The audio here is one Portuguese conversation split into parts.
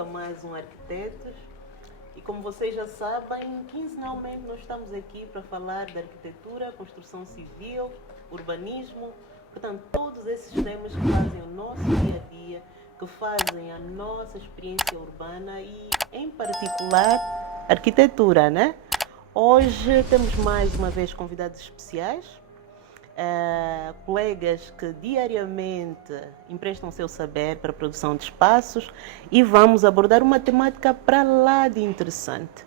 a mais um Arquitetos. E como vocês já sabem, quinzenalmente nós estamos aqui para falar de arquitetura, construção civil, urbanismo, portanto, todos esses temas que fazem o nosso dia a dia, que fazem a nossa experiência urbana e, em particular, arquitetura, né? Hoje temos mais uma vez convidados especiais, colegas que diariamente emprestam seu saber para a produção de espaços e vamos abordar uma temática para lá de interessante.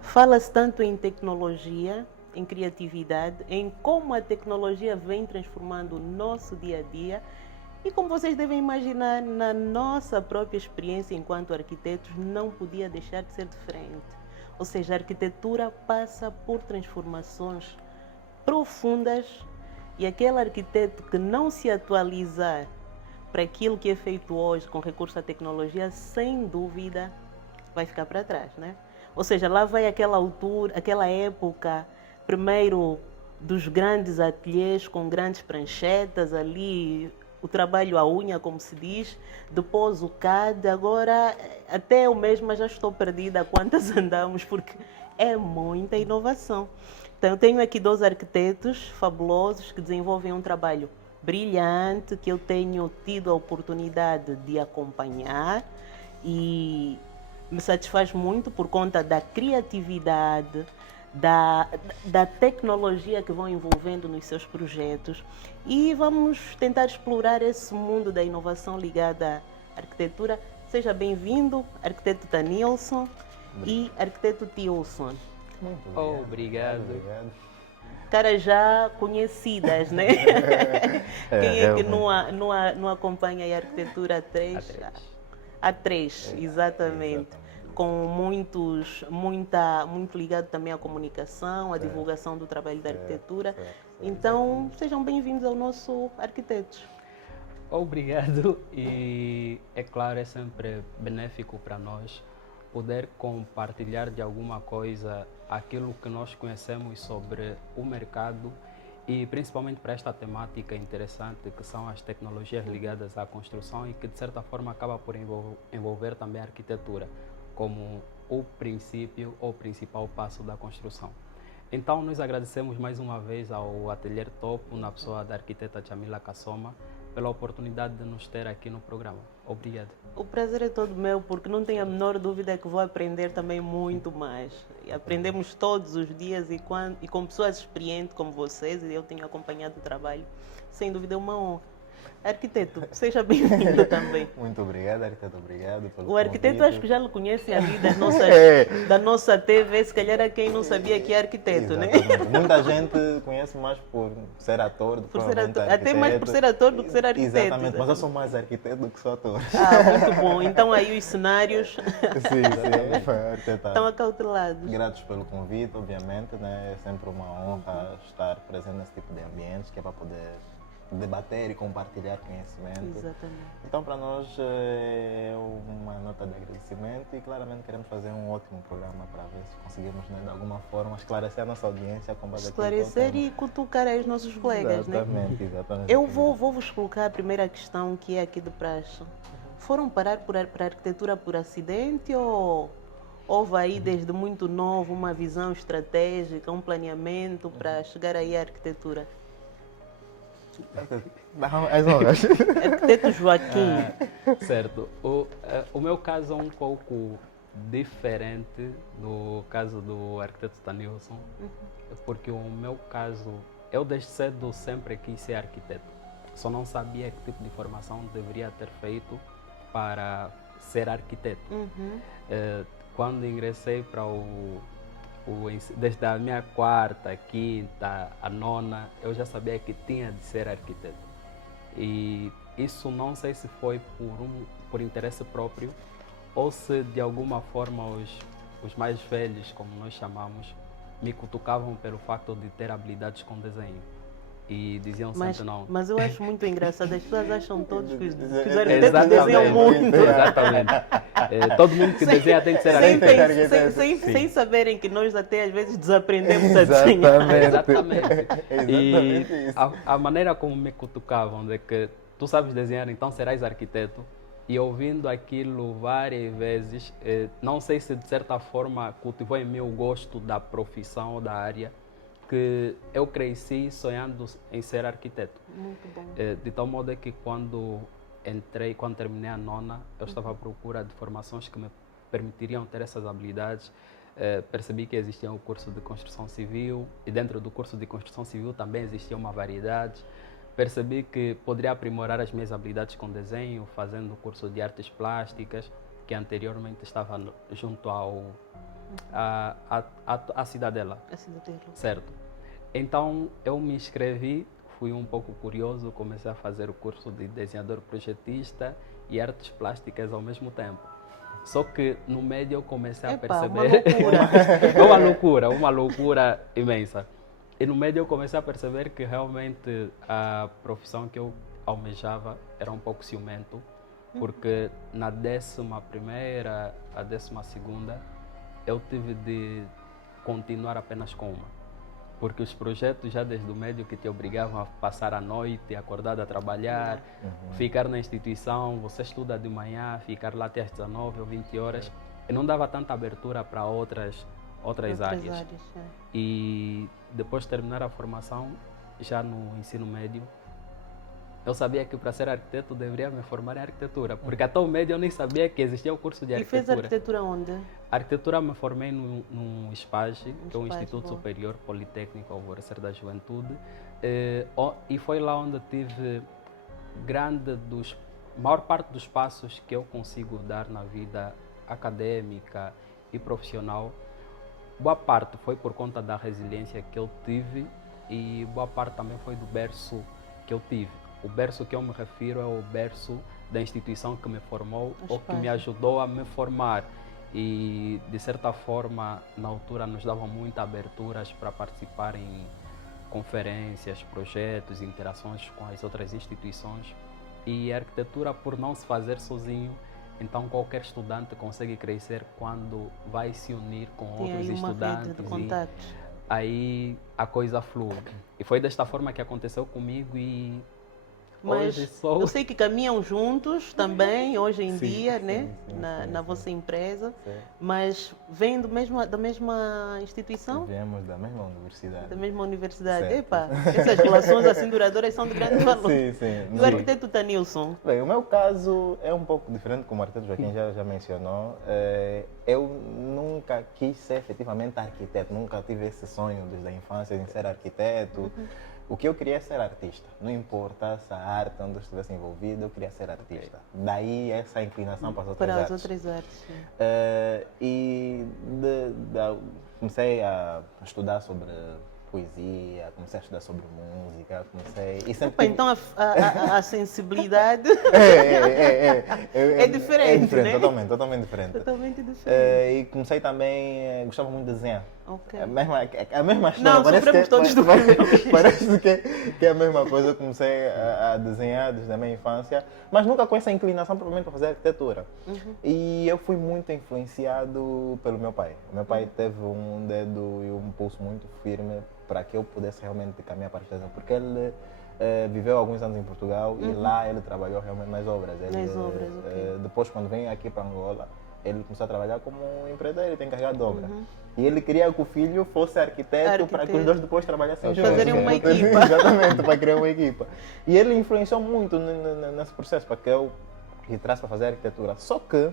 Fala-se tanto em tecnologia, em criatividade, em como a tecnologia vem transformando o nosso dia a dia e, como vocês devem imaginar, na nossa própria experiência enquanto arquitetos não podia deixar de ser diferente. Ou seja, a arquitetura passa por transformações profundas e aquele arquiteto que não se atualizar para aquilo que é feito hoje com recurso à tecnologia, sem dúvida, vai ficar para trás, né? Ou seja, lá vai aquela altura, aquela época, primeiro dos grandes ateliês com grandes pranchetas ali, o trabalho à unha, como se diz, depois o CAD, agora até eu mesma já estou perdida a quantas andamos, porque é muita inovação. Então, eu tenho aqui dois arquitetos fabulosos que desenvolvem um trabalho brilhante, que eu tenho tido a oportunidade de acompanhar e me satisfaz muito por conta da criatividade, da tecnologia que vão envolvendo nos seus projetos. E vamos tentar explorar esse mundo da inovação ligada à arquitetura. Seja bem-vindo, arquiteto Tanilson e arquiteto Tilson. Muito obrigado. Obrigado. Caras já conhecidas, né? Quem é que não acompanha a arquitetura há três? Há três, exatamente. Com muito ligado também à comunicação, à divulgação do trabalho da arquitetura. Então, sejam bem-vindos ao nosso Arquitetos. Obrigado, e é claro, é sempre benéfico para nós poder compartilhar de alguma coisa aquilo que nós conhecemos sobre o mercado e principalmente para esta temática interessante que são as tecnologias ligadas à construção e que de certa forma acaba por envolver também a arquitetura como o princípio ou principal passo da construção. Então, nós agradecemos mais uma vez ao Atelier Topo, na pessoa da arquiteta Jamila Kassoma, pela oportunidade de nos ter aqui no programa. Obrigado. O prazer é todo meu, porque não tenho a menor dúvida que vou aprender também muito mais. E aprendemos todos os dias e com pessoas experientes como vocês, e eu tenho acompanhado o trabalho. Sem dúvida é uma honra. Arquiteto, seja bem-vindo também. Muito obrigado, arquiteto, obrigado pelo O arquiteto convite. acho que já lhe conhece ali da nossa TV, se calhar é quem não sabia que é arquiteto, né? Muita gente conhece mais por ser ator do que até mais por ser ator do que ser arquiteto. Exatamente, mas eu sou mais arquiteto do que sou ator. Muito bom. Então aí os cenários estão acautelados. Gratos pelo convite, obviamente, né? É sempre uma honra estar presente nesse tipo de ambientes, que é para poder debater e compartilhar conhecimento. Exatamente. Então, para nós é uma nota de agradecimento e claramente queremos fazer um ótimo programa para ver se conseguimos, né, de alguma forma, esclarecer a nossa audiência com base esclarecer e cutucar aí os nossos colegas, exatamente, né? Exatamente. Eu vou-vos colocar a primeira questão, que é aqui de praxe. Foram parar para a arquitetura por acidente ou houve aí desde muito novo uma visão estratégica, um planeamento para chegar aí à arquitetura? Arquiteto Joaquim. Certo. O meu caso é um pouco diferente do caso do arquiteto Tanilson, porque o meu caso, eu desde cedo sempre quis ser arquiteto. Só não sabia que tipo de formação deveria ter feito para ser arquiteto. Quando ingressei para desde a minha quarta, quinta, a nona, eu já sabia que tinha de ser arquiteto. E isso não sei se foi por interesse próprio ou se de alguma forma os mais velhos, como nós chamamos, me cutucavam pelo facto de ter habilidades com desenho. E diziam sempre não. Mas eu acho muito engraçado, as pessoas acham todos que os arquitetos desenham muito. Exatamente. Todo mundo que desenha tem que ser arquiteto. Sem saberem que nós até às vezes desaprendemos a desenhar. Exatamente. E a maneira como me cutucavam de que tu sabes desenhar, então serás arquiteto. E ouvindo aquilo várias vezes, não sei se de certa forma cultivou em mim o gosto da profissão ou da área, que eu cresci sonhando em ser arquiteto. Muito bom. De tal modo que quando terminei a nona, eu estava à procura de formações que me permitiriam ter essas habilidades. Percebi que existia o curso de construção civil e dentro do curso de construção civil também existia uma variedade. Percebi que poderia aprimorar as minhas habilidades com desenho, fazendo o curso de artes plásticas, que anteriormente estava junto à Cidadela. A Cidadela. Certo. Então eu me inscrevi, fui um pouco curioso, comecei a fazer o curso de desenhador projetista e artes plásticas ao mesmo tempo. Só que no médio eu comecei a perceber... uma loucura imensa. E no médio eu comecei a perceber que realmente a profissão que eu almejava era um pouco ciumento, porque na 11ª, a 12ª, eu tive de continuar apenas com uma. Porque os projetos já desde o médio que te obrigavam a passar a noite, acordado a trabalhar, ficar na instituição, você estuda de manhã, ficar lá até às 19 ou 20 horas, e não dava tanta abertura para outras áreas. E depois de terminar a formação, já no ensino médio, eu sabia que para ser arquiteto deveria me formar em arquitetura, porque até o médio eu nem sabia que existia o curso de arquitetura. E fez arquitetura onde? Arquitetura me formei no SPAGE, que é o Instituto Superior Politécnico Alvorecer da Juventude, e foi lá onde tive maior parte dos passos que eu consigo dar na vida acadêmica e profissional. Boa parte foi por conta da resiliência que eu tive e boa parte também foi do berço que eu tive. O berço que eu me refiro é o berço da instituição que me formou ou que me ajudou a me formar. E, de certa forma, na altura nos davam muitas aberturas para participar em conferências, projetos, interações com as outras instituições. E a arquitetura, por não se fazer sozinho, então qualquer estudante consegue crescer quando vai se unir com outros estudantes. E aí a coisa flui. E foi desta forma que aconteceu comigo e mas eu sei que caminham juntos também, hoje em dia, né? Na vossa empresa, mas vêm da mesma instituição? Viemos da mesma universidade. Da mesma universidade. Certo. Epa, essas relações assim duradouras são de grande valor. Sim. E o arquiteto Tanilson? Bem, o meu caso é um pouco diferente, como o arquiteto Joaquim já mencionou. Eu nunca quis ser efetivamente arquiteto, nunca tive esse sonho desde a infância de ser arquiteto. O que eu queria é ser artista, não importa se a arte onde eu estivesse envolvido, eu queria ser artista. Daí essa inclinação para as outras artes. Para as outras artes, sim. E comecei a estudar sobre poesia, comecei a estudar sobre música, e sempre... Então a sensibilidade é diferente, diferente, né? Totalmente diferente. Totalmente diferente. E comecei também, gostava muito de desenhar. Okay. A mesma história. Não, sofremos todos do Parece que é a mesma coisa. Eu comecei a desenhar desde a minha infância, mas nunca com essa inclinação provavelmente para fazer arquitetura. E eu fui muito influenciado pelo meu pai. O meu pai teve um dedo e um pulso muito firme para que eu pudesse realmente caminhar para a arquitetura, porque ele viveu alguns anos em Portugal e lá ele trabalhou realmente nas obras. Depois, quando veio aqui para Angola, ele começou a trabalhar como empreiteiro, tem encarregado de obra. E ele queria que o filho fosse arquiteto para que os dois depois trabalhassem juntos. Fazerem uma equipa. Exatamente, para criar uma equipa. E ele influenciou muito nesse processo para que eu entrasse para fazer arquitetura. Só que,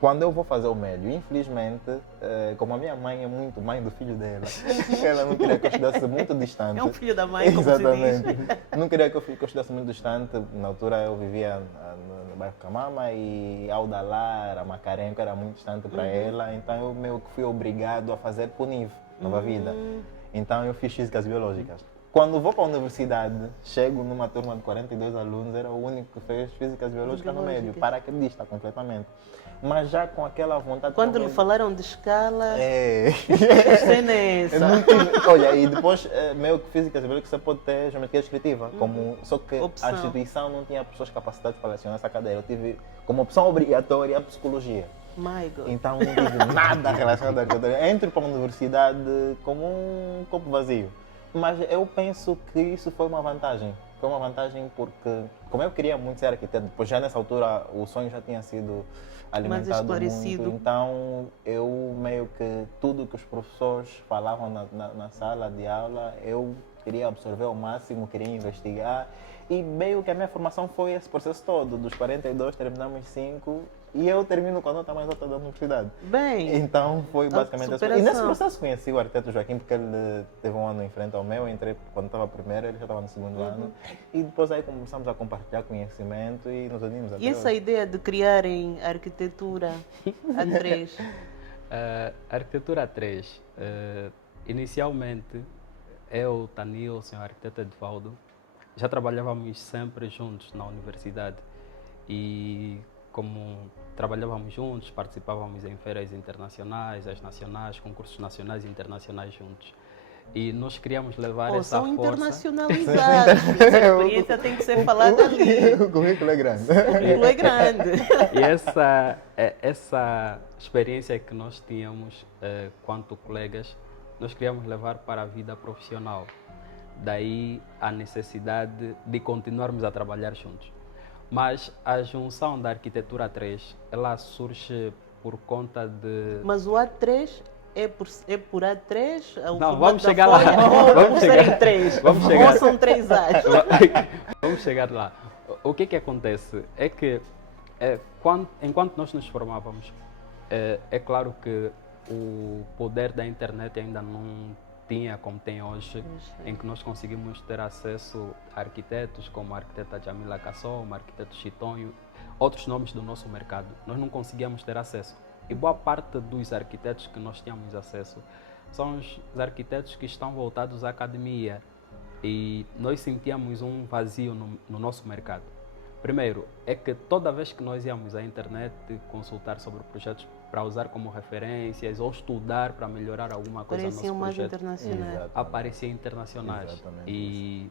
quando eu vou fazer o médio, infelizmente, como a minha mãe é muito mãe do filho dela, ela não queria que eu estudasse muito distante. É um filho da mãe, como exatamente. Se diz. Não queria que eu estudasse muito distante. Na altura eu vivia no bairro Camama e Aldalar, a Macarenco era muito distante para ela, então eu meio que fui obrigado a fazer PUNIV, Nova Vida. Então eu fiz Físicas Biológicas. Quando vou para a universidade, chego numa turma de 42 alunos, era o único que fez Físicas Biológicas no médio, paraquedista completamente. Mas já com aquela vontade... Quando lhe falaram de escala, cena é essa. Olha, e depois, meio que Físicas Biológicas você pode ter geometria descritiva, só que opção. A instituição não tinha pessoas capacitadas para lecionar essa cadeira. Eu tive como opção obrigatória a Psicologia. My God. Então não tive nada relacionado à arquitetura. Entro para a universidade como um copo vazio. Mas eu penso que isso foi uma vantagem, foi uma vantagem porque, como eu queria muito ser arquiteto, depois já nessa altura o sonho já tinha sido alimentado esclarecido. muito, então eu meio que tudo que os professores falavam na sala de aula, eu queria absorver ao máximo, queria investigar e meio que a minha formação foi esse processo todo, dos 42 terminamos 5 e eu termino com a nota mais alta da universidade. Bem, Então foi basicamente esse. E nesse superação. processo conheci o arquiteto Joaquim, porque ele teve um ano em frente ao meu. Eu entrei quando estava primeiro, ele já estava no segundo ano. E depois aí começamos a compartilhar conhecimento e nos unimos até E essa hoje. ideia de criarem arquitetura a três? A arquitetura 3, inicialmente, eu, Tanilson, o arquiteto Edvaldo, já trabalhávamos sempre juntos na universidade. E como trabalhávamos juntos, participávamos em feiras internacionais, as nacionais, concursos nacionais e internacionais juntos. E nós queríamos levar essa São força. internacionalizados. Essa experiência tem que ser falada ali. O currículo é grande. O currículo é grande. E essa experiência que nós tínhamos quanto colegas, nós queríamos levar para a vida profissional. Daí a necessidade de continuarmos a trabalhar juntos. Mas a junção da arquitetura 3, ela surge por conta de... Mas o A3 é por A3? O Não, formato vamos da chegar lá. folha, Ou Vamos por chegar. serem 3? Vamos chegar. Ou são 3 As? Vamos chegar lá. O que acontece é que enquanto nós nos formávamos, é claro que o poder da internet ainda não tinha como tem hoje, em que nós conseguimos ter acesso a arquitetos como a arquiteta Jamila Kassom, o arquiteto Chitonho, outros nomes do nosso mercado. Nós não conseguíamos ter acesso. E boa parte dos arquitetos que nós tínhamos acesso são os arquitetos que estão voltados à academia. E nós sentíamos um vazio no nosso mercado. Primeiro, é que toda vez que nós íamos à internet consultar sobre projetos para usar como referências ou estudar para melhorar alguma coisa no Pareciam nosso mais projeto, internacionais. aparecia internacionais. Exatamente E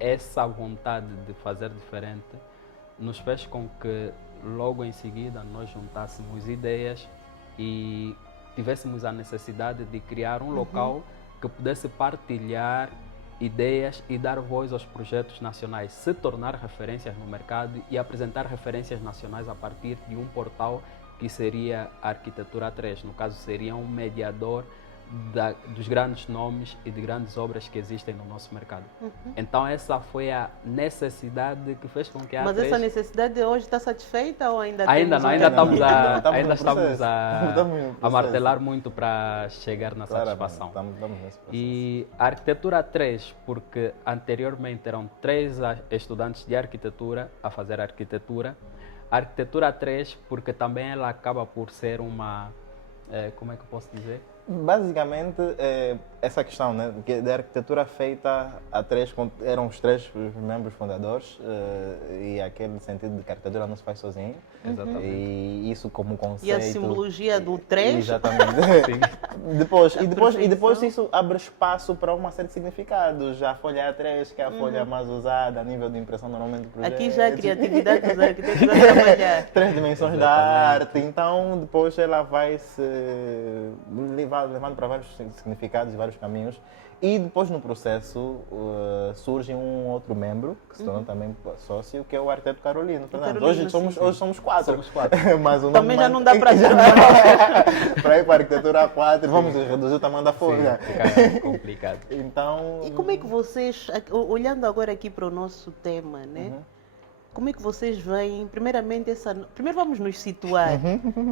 essa vontade de fazer diferente nos fez com que logo em seguida nós juntássemos ideias e tivéssemos a necessidade de criar um local que pudesse partilhar ideias e dar voz aos projetos nacionais, se tornar referências no mercado e apresentar referências nacionais a partir de um portal que seria a Arquitetura 3. No caso, seria um mediador dos grandes nomes e de grandes obras que existem no nosso mercado. Então essa foi a necessidade que fez com que a Mas A3... essa necessidade hoje está satisfeita ou ainda Ainda temos não, um ainda caminho? estamos a a martelar muito para chegar na Claramente, satisfação. estamos nesse processo. E a arquitetura 3, porque anteriormente eram 3 estudantes de arquitetura a fazer arquitetura. A arquitetura 3, porque também ela acaba por ser uma, como é que eu posso dizer? Basicamente, essa questão, né, da arquitetura feita a 3, eram os 3 os membros fundadores e aquele sentido de que a arquitetura não se faz sozinho. Exatamente. E isso como conceito. E a simbologia do 3? Exatamente. depois isso abre espaço para uma série de significados. A folha A3, que é a folha mais usada a nível de impressão normalmente do projeto. Aqui já a criatividade dos arquitetos a trabalhar. 3 dimensões da arte, então depois ela vai se levando para vários significados e vários caminhos. E depois no processo surge um outro membro, que se tornou também sócio, que é o arquiteto Carolino Fernandes. Carolino, Hoje somos 4. Somos 4. Mas o nome Também já não dá para para ir para a arquitetura 4, vamos reduzir o tamanho da folha. Fica complicado. Então... E como é que vocês, olhando agora aqui para o nosso tema, né? Como é que vocês veem, primeiramente, primeiro vamos nos situar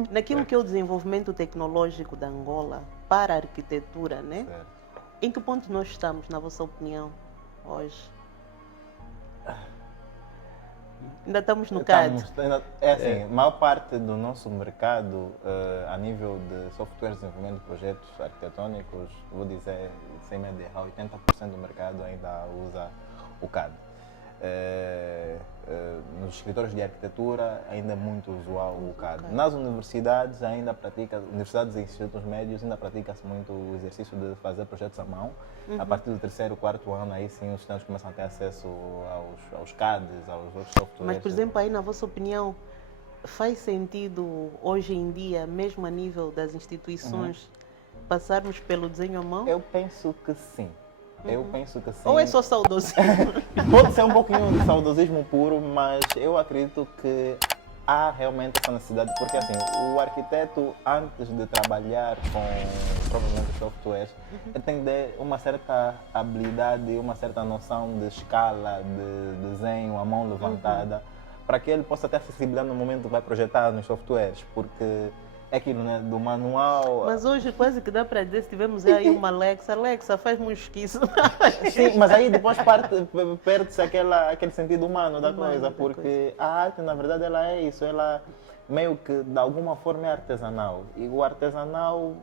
naquilo que é o desenvolvimento tecnológico da Angola para a arquitetura, né? Certo. Em que ponto nós estamos, na vossa opinião, hoje? Ainda estamos no CAD. É assim, a maior parte do nosso mercado, a nível de software de desenvolvimento de projetos arquitetônicos, vou dizer, sem medo de errar, 80% do mercado ainda usa o CAD. Nos escritórios de arquitetura ainda é muito usual o CAD. Nas universidades ainda universidades e institutos médios ainda pratica-se muito o exercício de fazer projetos à mão. A partir do 3º, 4º ano aí sim os estudantes começam a ter acesso aos CADs, aos outros softwares. Mas, por exemplo, aí na vossa opinião, faz sentido hoje em dia, mesmo a nível das instituições, passarmos pelo desenho à mão? Eu penso que sim. Eu penso que sim. Ou é só saudosismo? Pode ser um pouquinho de saudosismo puro, mas eu acredito que há realmente essa necessidade, porque assim, o arquiteto, antes de trabalhar com provavelmente softwares, ele tem que ter uma certa habilidade, uma certa noção de escala, de desenho, a mão levantada, para que ele possa ter acessibilidade no momento que vai projetar nos softwares, porque é aquilo, né, do manual. Mas hoje quase que dá para dizer, se tivermos aí uma Alexa, faz-me um esquizo. Sim, mas aí depois perde-se aquele sentido humano da Humano coisa, da porque a arte, na verdade, ela é isso, ela meio que, de alguma forma, é artesanal. E o artesanal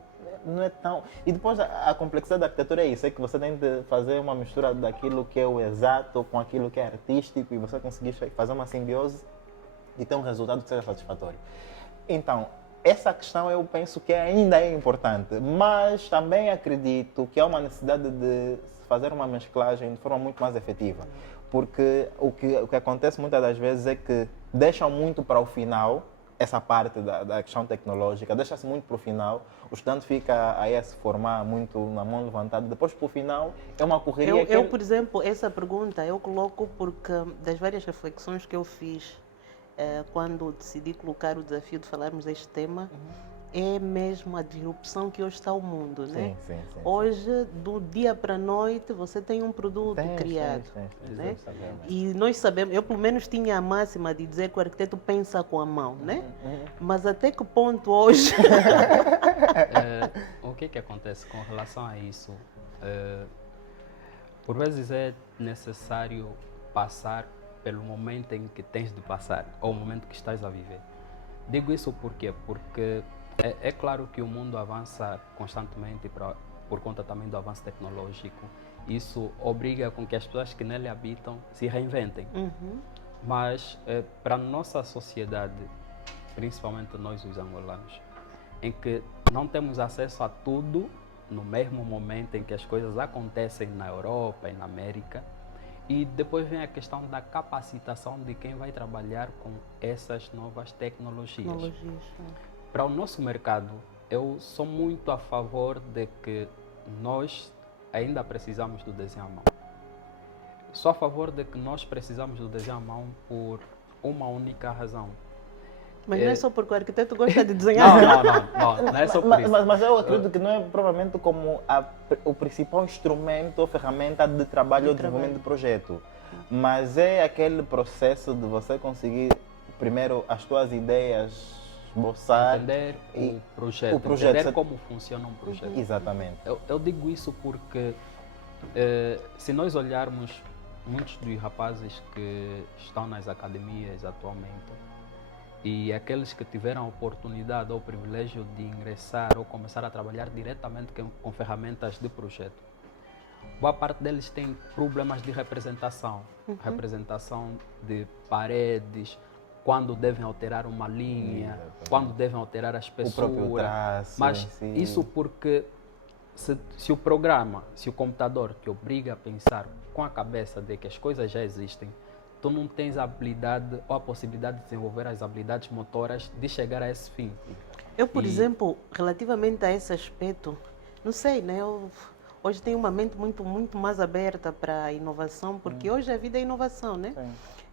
não é tão... E depois a complexidade da arquitetura é isso, é que você tem de fazer uma mistura daquilo que é o exato com aquilo que é artístico e você conseguir fazer uma simbiose e ter um resultado que seja satisfatório. Então, essa questão eu penso que ainda é importante, mas também acredito que há uma necessidade de fazer uma mesclagem de forma muito mais efetiva, porque o que acontece muitas das vezes é que deixam muito para o final essa parte da questão tecnológica, deixa-se muito para o final, o estudante fica aí a se formar muito na mão levantada, depois para o final é uma correria. Eu, por exemplo, essa pergunta eu coloco porque das várias reflexões que eu fiz quando decidi colocar o desafio de falarmos deste tema, é mesmo a disrupção que hoje está o mundo, né? Sim. Hoje, do dia para a noite, você tem um produto criado. Né? E nós sabemos, eu pelo menos tinha a máxima de dizer que o arquiteto pensa com a mão, né? Mas até que ponto hoje... O que acontece com relação a isso? Por vezes é necessário passar pelo momento em que tens de passar, ou o momento que estás a viver. Digo isso por quê? Porque é claro que o mundo avança constantemente por conta também do avanço tecnológico. Isso obriga com que as pessoas que nele habitam se reinventem. Mas para a nossa sociedade, principalmente nós os angolanos, em que não temos acesso a tudo no mesmo momento em que as coisas acontecem na Europa e na América, e depois vem a questão da capacitação de quem vai trabalhar com essas novas tecnologias. Para o nosso mercado, eu sou muito a favor de que nós ainda precisamos do desenho à mão. Sou a favor de que nós precisamos do desenho à mão por uma única razão. Mas não é só porque o arquiteto gosta de desenhar. Não é só por isso. Mas eu acredito que não é provavelmente como o principal instrumento ou ferramenta de trabalho ou desenvolvimento de projeto. Mas é aquele processo de você conseguir, primeiro, as suas ideias, esboçar. Entender o projeto, entender como funciona um projeto. Exatamente. Eu digo isso porque, se nós olharmos muitos dos rapazes que estão nas academias atualmente, e aqueles que tiveram a oportunidade ou o privilégio de ingressar ou começar a trabalhar diretamente com ferramentas de projeto, boa parte deles tem problemas de representação. Representação de paredes, quando devem alterar uma linha, quando devem alterar a espessura. O próprio traço. Mas isso porque se o programa, se o computador te obriga a pensar com a cabeça de que as coisas já existem, tu não tens a habilidade ou a possibilidade de desenvolver as habilidades motoras de chegar a esse fim. Eu, por exemplo, relativamente a esse aspecto, não sei, né? Eu hoje tenho uma mente muito mais aberta para a inovação, porque hoje a vida é inovação, né? Sim.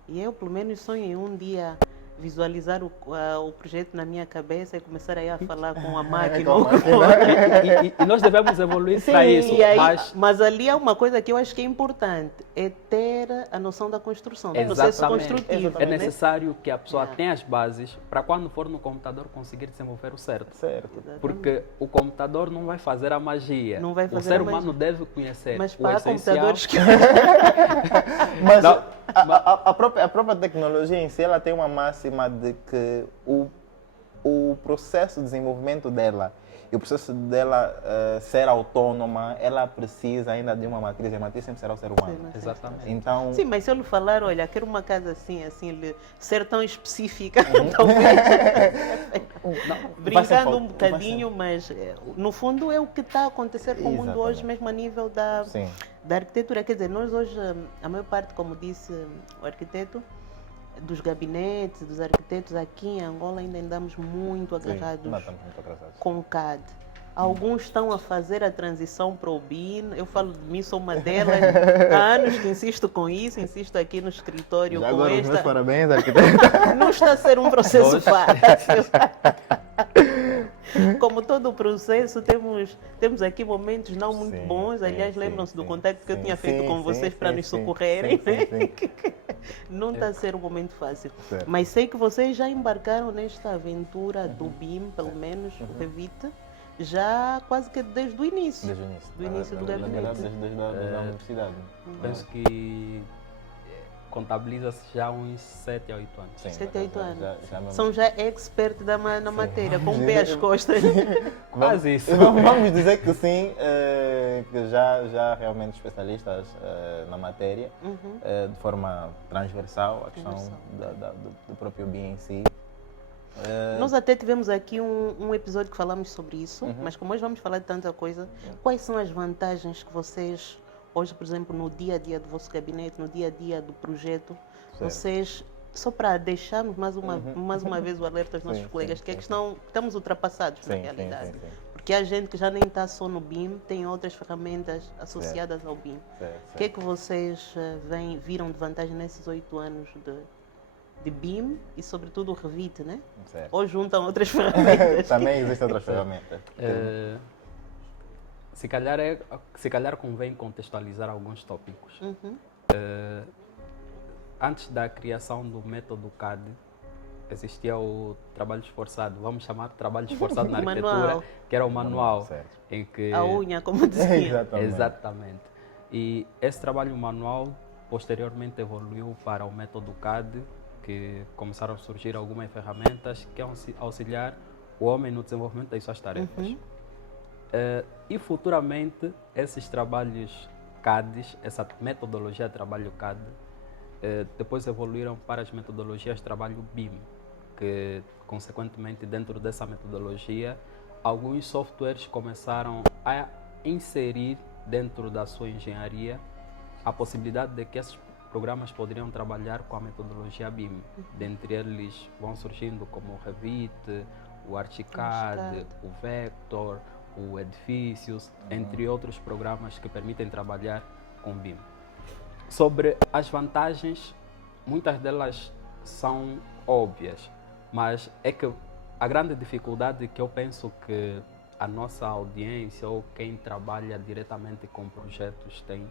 E eu, pelo menos, sonho em um dia visualizar o projeto na minha cabeça e começar aí a falar com a máquina. E nós devemos evoluir para isso. Aí, mas ali há uma coisa que eu acho que é importante, é ter a noção da construção, do processo construtivo. É necessário que a pessoa tenha as bases para quando for no computador conseguir desenvolver o certo. Porque o computador não vai fazer a magia. Não vai fazer o ser humano deve conhecer mas o essencial. Computadores que... Mas a própria tecnologia em si, ela tem uma máxima de que o processo de desenvolvimento dela e o processo dela ser autônoma, ela precisa ainda de uma matriz, e a matriz sempre será o ser humano. Exatamente. Então... Sim, mas se eu lhe falar, olha, quero uma casa assim, ser tão específica, talvez... Brincando um bocadinho, mas no fundo é o que está a acontecer com o mundo hoje, mesmo a nível da arquitetura. Quer dizer, nós hoje, a maior parte, como disse o arquiteto, dos gabinetes, dos arquitetos aqui em Angola ainda andamos muito agarrados com o CAD. Alguns estão a fazer a transição para o BIM. Eu falo de mim, sou uma delas. Há anos que insisto com isso, insisto aqui no escritório Já com agora os meus esta. parabéns, arquiteto. Não está a ser um processo Dois. fácil. Como todo o processo, temos aqui momentos não muito Sim, bons. sim, Aliás, sim, lembram-se do sim, contacto que eu sim, tinha feito sim, com sim, vocês para sim, nos sim, socorrerem. sim, sim, sim. Não está a ser um momento fácil. Certo. Mas sei que vocês já embarcaram nesta aventura do BIM, pelo menos, o Revit, já quase que desde o início. Desde o início. Do início do Na verdade, gabinete. desde a universidade. Penso que contabiliza-se já uns 7 a 8 anos. Sim, 7 a 8 anos. mesmo. São já expert na matéria, com o pé às costas. Quase isso. Vamos dizer que sim, que já realmente especialistas na matéria, de forma transversal, a questão do próprio BIM em si. Nós até tivemos aqui um episódio que falamos sobre isso, mas como hoje vamos falar de tanta coisa, quais são as vantagens que vocês, hoje, por exemplo, no dia a dia do vosso gabinete, no dia a dia do projeto, Certo. vocês, só para deixarmos mais uma vez o alerta aos nossos Sim, colegas, sim, que é sim, questão, estamos ultrapassados na Sim, realidade. sim. Porque há gente que já nem está só no BIM, tem outras ferramentas associadas ao BIM. O que é que vocês viram de vantagem nesses 8 anos de BIM e, sobretudo, o Revit, né? Certo. Ou juntam outras ferramentas? Também existem outras ferramentas. Se calhar convém contextualizar alguns tópicos. Antes da criação do método CAD, existia o trabalho esforçado, vamos chamar de trabalho esforçado na arquitetura, Manual. que era o manual, Certo. em que... A unha, como dizia. Exatamente. Exatamente. E esse trabalho manual posteriormente evoluiu para o método CAD, que começaram a surgir algumas ferramentas que auxiliar o homem no desenvolvimento das suas tarefas. E futuramente esses trabalhos CADs, essa metodologia de trabalho CAD, depois evoluíram para as metodologias de trabalho BIM, que consequentemente dentro dessa metodologia alguns softwares começaram a inserir dentro da sua engenharia a possibilidade de que esses programas poderiam trabalhar com a metodologia BIM. Dentre eles vão surgindo como o Revit, o ArchiCAD, o Vector, o Edifícios, entre outros programas que permitem trabalhar com BIM. Sobre as vantagens, muitas delas são óbvias, mas é que a grande dificuldade que eu penso que a nossa audiência ou quem trabalha diretamente com projetos tem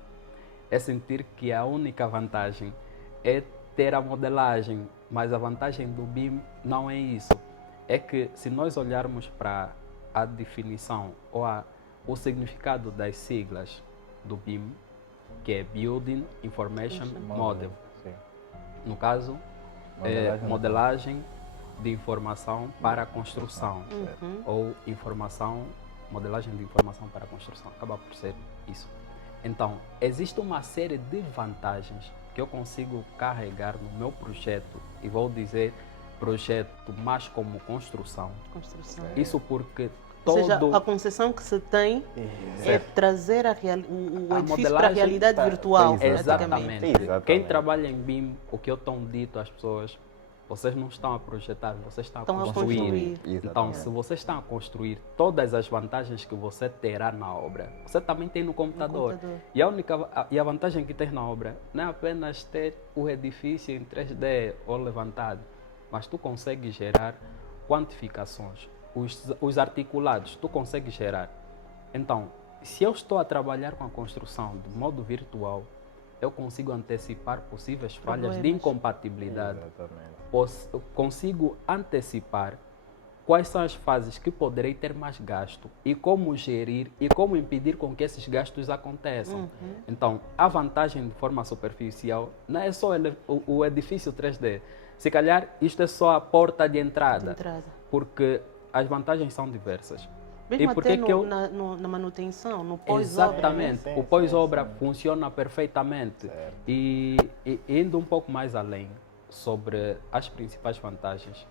é sentir que a única vantagem é ter a modelagem, mas a vantagem do BIM não é isso. É que se nós olharmos para a definição ou o significado das siglas do BIM, que é Building Information Model. Sim. No caso, modelagem de informação para a construção, ou modelagem de informação para a construção, acaba por ser isso. Então, existe uma série de vantagens que eu consigo carregar no meu projeto, e vou dizer projeto mais como construção. Isso porque Ou seja, a concepção que se tem é trazer o edifício para a realidade virtual. Exatamente. Exatamente. Quem trabalha em BIM, o que eu tenho dito às pessoas, vocês não estão a projetar, vocês estão a construir. Então, se vocês estão a construir, todas as vantagens que você terá na obra, você também tem no computador. E a vantagem que tem na obra não é apenas ter o edifício em 3D ou levantado, mas tu consegues gerar quantificações. Os articulados, tu consegues gerar. Então, se eu estou a trabalhar com a construção de modo virtual, eu consigo antecipar possíveis falhas de incompatibilidade. Consigo antecipar quais são as fases que poderei ter mais gasto e como gerir e como impedir com que esses gastos aconteçam. Então, a vantagem de forma superficial não é só o edifício 3D. Se calhar, isto é só a porta de entrada. Porque as vantagens são diversas. Mesmo e porque na manutenção, no pós-obra. Exatamente. O pós-obra funciona perfeitamente. E indo um pouco mais além sobre as principais vantagens,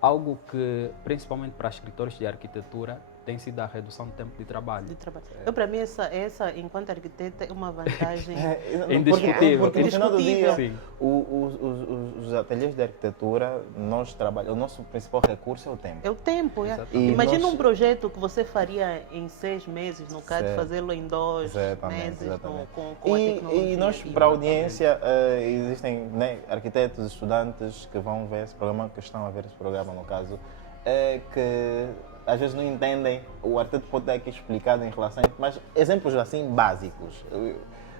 algo que, principalmente para escritores de arquitetura, tem sido a redução do tempo de trabalho. de trabalho. Eu, para mim, essa, enquanto arquiteta, é uma vantagem. É indiscutível. Porque no final do dia, Sim. os ateliês de arquitetura, o nosso principal recurso é o tempo. É o tempo, é. Exatamente. E Imagina nós- um projeto que você faria em 6 meses, no caso, Certo. fazê-lo em 2 Exatamente, meses exatamente. com a tecnologia. E nós, para a audiência, existem, né, arquitetos, estudantes que vão ver esse programa, que estão a ver esse programa, no caso, que às vezes não entendem, o arquiteto pode dar aqui explicado em relação a isso, mas exemplos assim básicos.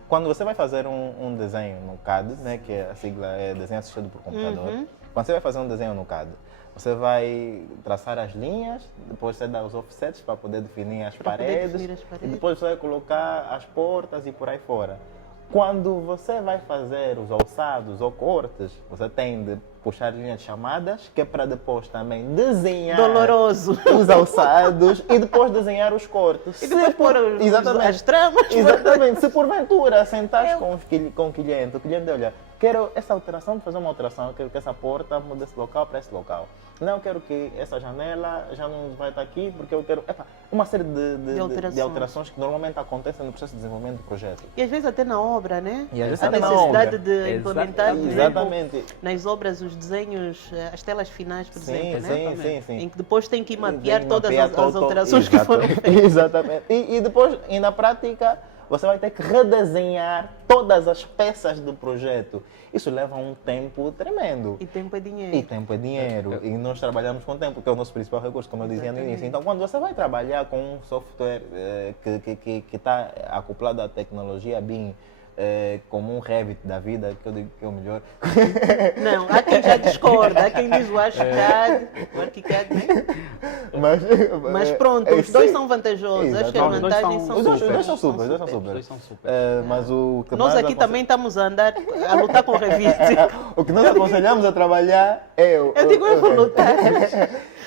Quando você vai fazer um desenho no CAD, né, que a sigla é desenho assistido por computador, quando você vai fazer um desenho no CAD, você vai traçar as linhas, depois você dá os offsets para poder definir as Para poder paredes, definir as e paredes. depois você vai colocar as portas e por aí fora. Quando você vai fazer os alçados ou cortes, você tem de puxar linhas de chamadas, que é para depois também desenhar Doloroso. os alçados e depois desenhar os cortes. E depois pôr as tramas. Exatamente. Se porventura sentares com o cliente olha, quero essa alteração, fazer uma alteração, quero que essa porta mude desse local para esse local. Não, quero que essa janela já não vai estar aqui, porque eu quero... uma série de alterações que normalmente acontecem no processo de desenvolvimento do projeto. E às vezes até na obra, né? E às vezes a até na necessidade obra. de implementar, por exemplo, Exatamente. nas obras, os desenhos, as telas finais, por Sim, exemplo, né? sim. Em que depois tem que Tem mapear que todas mapear as alterações que foram feitas. Exatamente. E depois, e na prática, você vai ter que redesenhar todas as peças do projeto. Isso leva um tempo tremendo. E tempo é dinheiro. E tempo é dinheiro. E nós trabalhamos com tempo, que é o nosso principal recurso, como eu dizia no início. Então, quando você vai trabalhar com um software que está acoplado à tecnologia BIM, como um Revit da vida, que eu digo que é o melhor. Não, há quem já discorda, há quem diz o ArchiCAD, o ArchiCAD, né? Mas pronto, os dois são vantajosos. Acho que as Exatamente. vantagens são Os dois super. são super, os dois são Os super. dois são super. Mas o que Nós mais aqui também estamos a andar, a lutar com o Revit. o que nós aconselhamos a trabalhar é o. Eu digo, eu vou lutar.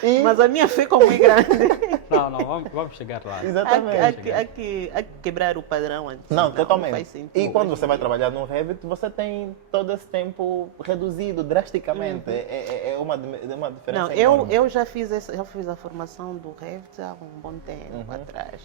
E- Mas a minha fé como é grande. Não, vamos chegar lá. Exatamente. Há que quebrar o padrão antes. Não, senão totalmente. faz sentido E quando hoje você em vai dia. trabalhar no Revit, você tem todo esse tempo reduzido drasticamente. É uma diferença Não, enorme. eu já fiz a formação do Revit há um bom tempo atrás.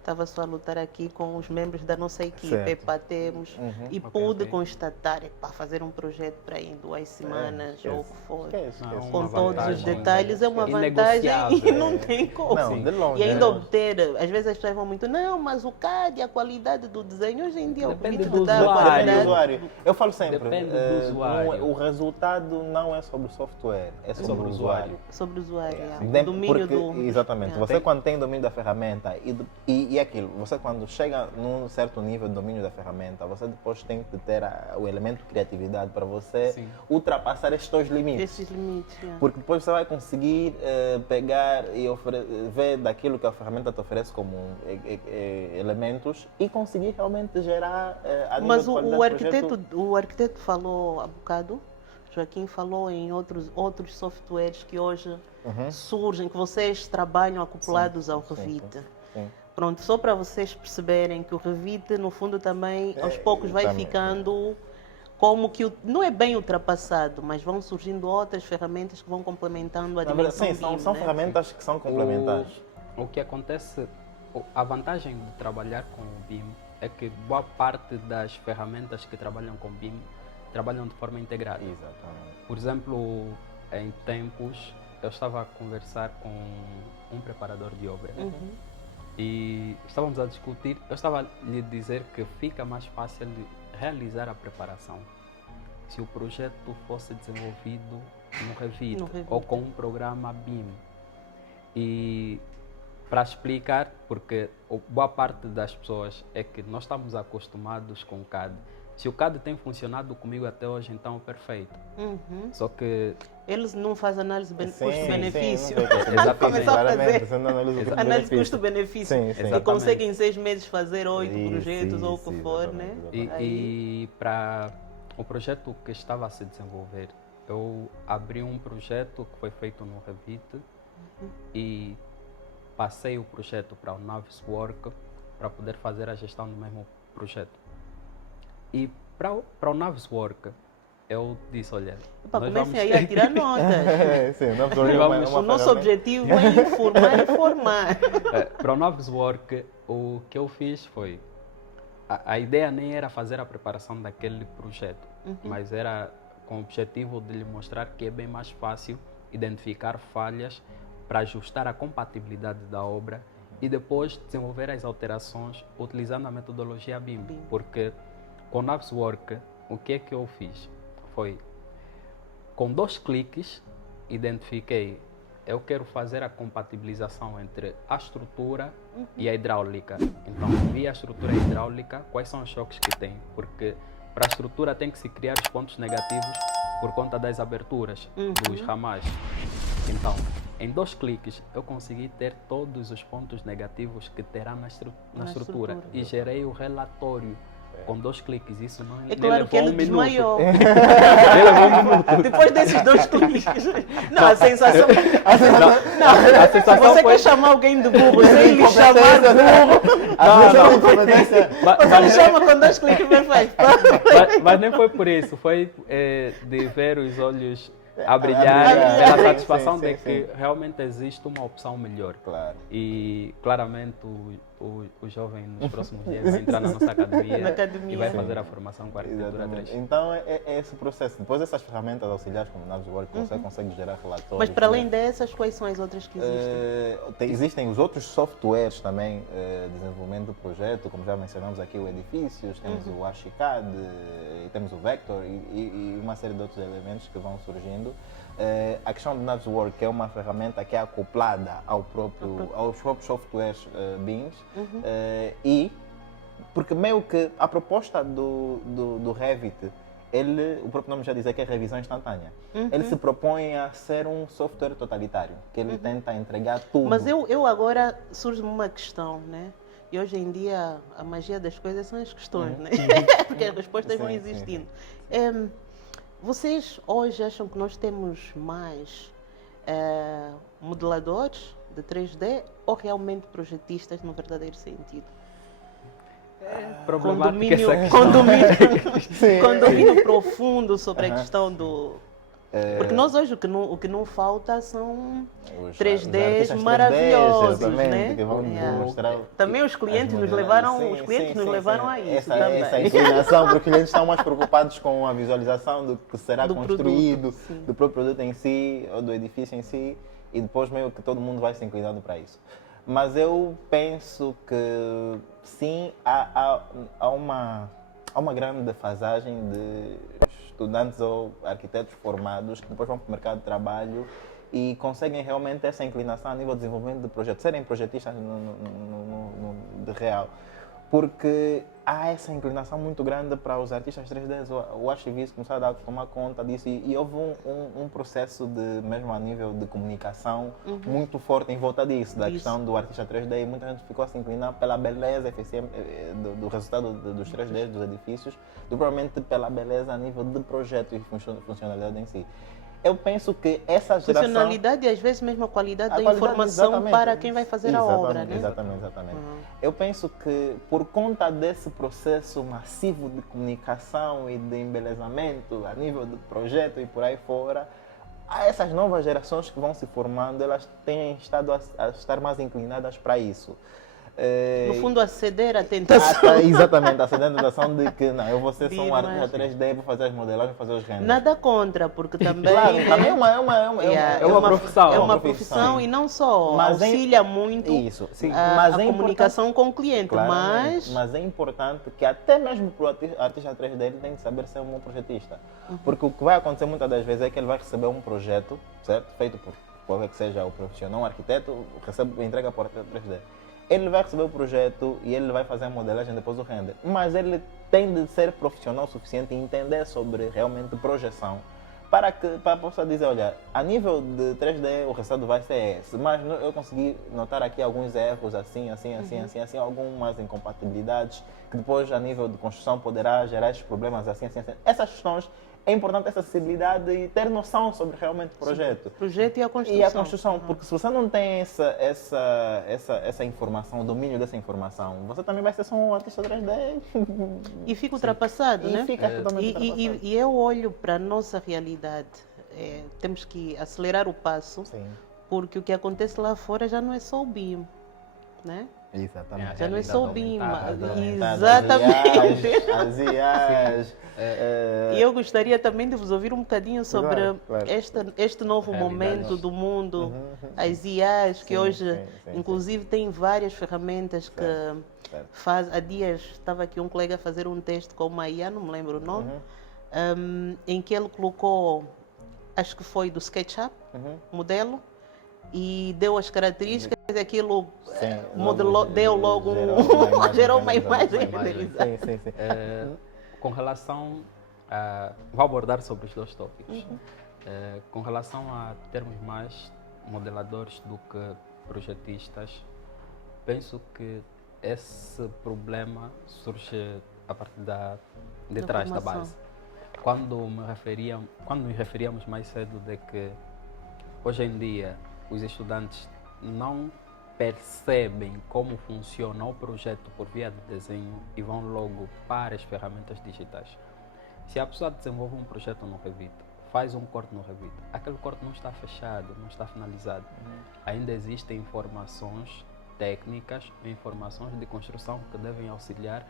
Estava só a lutar aqui com os membros da nossa equipe, Certo. batemos e Ok, pude ok. constatar, para fazer um projeto para ir em 2 semanas ou o que for. Esquece. Não, Com uma todos os vantagem detalhes, é uma vantagem inegociável. e não tem como. Não, de longe. E ainda né? obter, às vezes as pessoas vão muito, não, mas o CAD, a qualidade do desenho, hoje em dia Depende o Revit do dá a usuário. Depende do qualidade. usuário. Eu falo sempre, Depende do usuário. o resultado não é sobre o software, é sobre o usuário. Sobre o usuário, o Porque- domínio do... Exatamente. É. Você quando tem domínio da ferramenta e aquilo, você quando chega num certo nível de domínio da ferramenta, você depois tem que ter o elemento de criatividade para você Sim. ultrapassar estes dois limites. Esses limites, Porque depois você vai conseguir pegar e ver daquilo que a ferramenta te oferece como elementos e conseguir realmente gerar a nível Mas de o qualidade do projeto. arquiteto falou há bocado, Joaquim falou em outros softwares que hoje surgem, que vocês trabalham acoplados ao Revit. Sim. Pronto, só para vocês perceberem que o Revit, no fundo, também aos poucos vai também. ficando como que não é bem ultrapassado, mas vão surgindo outras ferramentas que vão complementando a Na verdade, dimensão sim, são, BIM, são né? ferramentas que são complementares. O que acontece, a vantagem de trabalhar com o BIM é que boa parte das ferramentas que trabalham com BIM trabalham de forma integrada. Exatamente. Por exemplo, em tempos, eu estava a conversar com um preparador de obra e estávamos a discutir, eu estava a lhe dizer que fica mais fácil de realizar a preparação se o projeto fosse desenvolvido no Revit, No Revit. ou com um programa BIM. E para explicar, porque boa parte das pessoas é que nós estamos acostumados com o CAD. Se o CAD tem funcionado comigo até hoje, então perfeito. Uhum. Só que Eles não fazem análise custo-benefício. Exatamente. Começar a fazer Análise análise custo-benefício. Sim, sim. E Exatamente. conseguem em 6 meses fazer 8 Isso, projetos ou o isso, que for, exatamente, né? exatamente. E para o projeto que estava a se desenvolver, eu abri um projeto que foi feito no Revit e passei o projeto para o Navisworks para poder fazer a gestão do mesmo projeto. E para o Navisworks, eu disse, olha, Epá, nós comecem vamos... aí a tirar notas. Sim, não é Vamos- O nosso objetivo é informar e formar. Para o Novos Work, o que eu fiz foi... A ideia nem era fazer a preparação daquele projeto, mas era com o objetivo de lhe mostrar que é bem mais fácil identificar falhas para ajustar a compatibilidade da obra e depois desenvolver as alterações utilizando a metodologia BIM. Porque com o Naviswork, o que é que eu fiz? Foi, com 2 cliques, identifiquei, eu quero fazer a compatibilização entre a estrutura e a hidráulica. Então, vi a estrutura hidráulica, quais são os choques que tem, porque para a estrutura tem que se criar os pontos negativos por conta das aberturas dos ramais. Então, em 2 cliques, eu consegui ter todos os pontos negativos que terá na estrutura e gerei o relatório com 2 cliques. Isso não É claro que ele desmaiou. Nem levou um minuto. Depois desses 2 cliques. Não, a sensação. Não, a Se sensação você foi... quer chamar alguém de burro sem lhe chamar de burro, você lhe chama com 2 cliques perfeito. Mas nem foi por isso, foi de ver os olhos a brilhar, pela satisfação de que realmente existe uma opção melhor. Claro. E claramente o jovem nos próximos dias vai entrar na nossa academia, Na academia. e vai fazer a formação com a arquitetura Exatamente. 3. Então é esse processo. Depois dessas ferramentas auxiliares como o Naviswork, você consegue gerar relatórios. Mas para além dessas, quais são as outras que existem? Existem os outros softwares também de desenvolvimento do projeto, como já mencionamos aqui, o Edifícios, temos o Archicad, temos o Vector e uma série de outros elementos que vão surgindo. A questão do Naviswork é uma ferramenta que é acoplada aos próprios softwares BIMs e porque meio que a proposta do Revit, o próprio nome já diz que é revisão instantânea. Ele se propõe a ser um software totalitário, que ele tenta entregar tudo. Mas eu agora surge-me uma questão, né? E hoje em dia a magia das coisas são as questões, né? Porque as respostas vão Sim, existindo. Vocês hoje acham que nós temos mais modeladores de 3D ou realmente projetistas no verdadeiro sentido? Problemática essa questão. Condomínio profundo sobre a questão do... Porque nós hoje o que não falta são Os 3Ds artistas maravilhosos, 3Ds, né? que vão mostrar Também os clientes nos levaram, a isso também. Essa inclinação, porque os clientes estão mais preocupados com a visualização do que será Do construído, produto, do próprio produto em si, ou do edifício em si, e depois meio que todo mundo vai se inclinando para isso. Mas eu penso que sim, há uma grande defasagem de estudantes ou arquitetos formados que depois vão para o mercado de trabalho e conseguem realmente essa inclinação a nível de desenvolvimento de projetos, serem projetistas de real. Porque há essa inclinação muito grande para os artistas 3D, o archivista começar a tomar conta disso e houve um processo mesmo a nível de comunicação muito forte em volta disso, da questão do artista 3D, e muita gente ficou a se inclinar pela beleza eficiente do resultado dos 3D dos edifícios, provavelmente pela beleza a nível de projeto e funcionalidade em si. Eu penso que essa geração... Funcionalidade e às vezes mesmo a qualidade da informação para quem vai fazer a obra, né? Exatamente. Eu penso que por conta desse processo massivo de comunicação e de embelezamento a nível de projeto e por aí fora, essas novas gerações que vão se formando, elas têm estado a estar mais inclinadas para isso. No fundo, a ceder à tentação. Exatamente, a ceder à tentação de que não, eu vou ser só um imagem. artista 3D, vou fazer as modelagens, vou fazer os renders. Nada contra, porque também, Claro, também é uma profissão. É uma profissão e não só Mas auxilia muito isso, sim, a mas é comunicação com o cliente, claramente, mas é importante que até mesmo para o artista 3D ele tem que saber ser um bom projetista. Porque o que vai acontecer muitas das vezes é que ele vai receber um projeto, certo? Feito por qualquer que seja o profissional, um arquiteto, entrega para o arquiteto 3D. Ele vai receber o projeto e ele vai fazer a modelagem depois do render. Mas ele tem de ser profissional o suficiente e entender sobre realmente projeção para possa dizer, olha, a nível de 3D o resultado vai ser esse, mas eu consegui notar aqui alguns erros, assim, algumas incompatibilidades, que depois a nível de construção poderá gerar esses problemas, assim. Essas questões é importante essa acessibilidade e ter noção sobre realmente o projeto. O projeto e a construção. E a construção, porque se você não tem essa informação, o domínio dessa informação, você também vai ser só um artista 3D. E fica ultrapassado, né? Fica totalmente ultrapassado. E eu olho para a nossa realidade. Temos que acelerar o passo, Sim, porque o que acontece lá fora já não é só o BIM, né? exatamente. Já não é só o BIM. aumentada, Exatamente. As IAs. E eu gostaria também de vos ouvir um bocadinho sobre Claro. este novo Realidade. momento do mundo, as IAs, que Sim, hoje, sim, inclusive, tem várias ferramentas que certo. faz. Há dias estava aqui um colega a fazer um teste com uma IA, não me lembro o nome, em que ele colocou, acho que foi do SketchUp, modelo, e deu as características, e aquilo modelou, deu logo gerou uma imagem renderizada. Sim. Com relação a... Vou abordar sobre os dois tópicos. Com relação a termos mais modeladores do que projetistas, penso que esse problema surge a partir de trás da formação. base. Quando nos referíamos mais cedo de que hoje em dia os estudantes não percebem como funciona o projeto por via de desenho e vão logo para as ferramentas digitais. Se a pessoa desenvolve um projeto no Revit, faz um corte no Revit, aquele corte não está fechado, não está finalizado. Ainda existem informações técnicas, informações de construção que devem auxiliar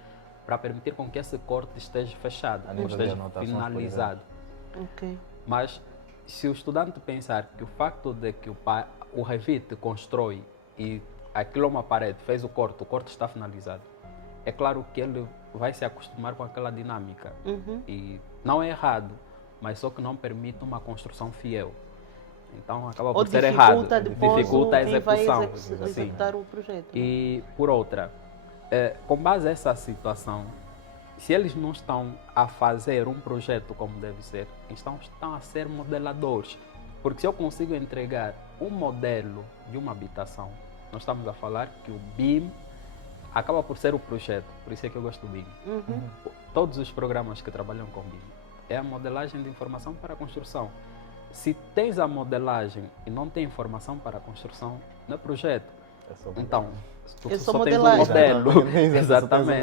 para permitir com que esse corte esteja fechado, esteja finalizado. Ok. Mas se o estudante pensar que o facto de que o Revit constrói e aquilo é uma parede, fez o corte está finalizado, é claro que ele vai se acostumar com aquela dinâmica. E não é errado, mas só que não permite uma construção fiel. Então acaba por ser errado, dificulta a execução. Executar o projeto. E por outra, com base nessa situação, se eles não estão a fazer um projeto como deve ser, estão a ser modeladores. Porque se eu consigo entregar um modelo de uma habitação, nós estamos a falar que o BIM acaba por ser o projeto, por isso é que eu gosto do BIM. Todos os programas que trabalham com BIM é a modelagem de informação para a construção. Se tens a modelagem e não tem informação para a construção, não é projeto. Então, tu só tens um modelo. Exatamente.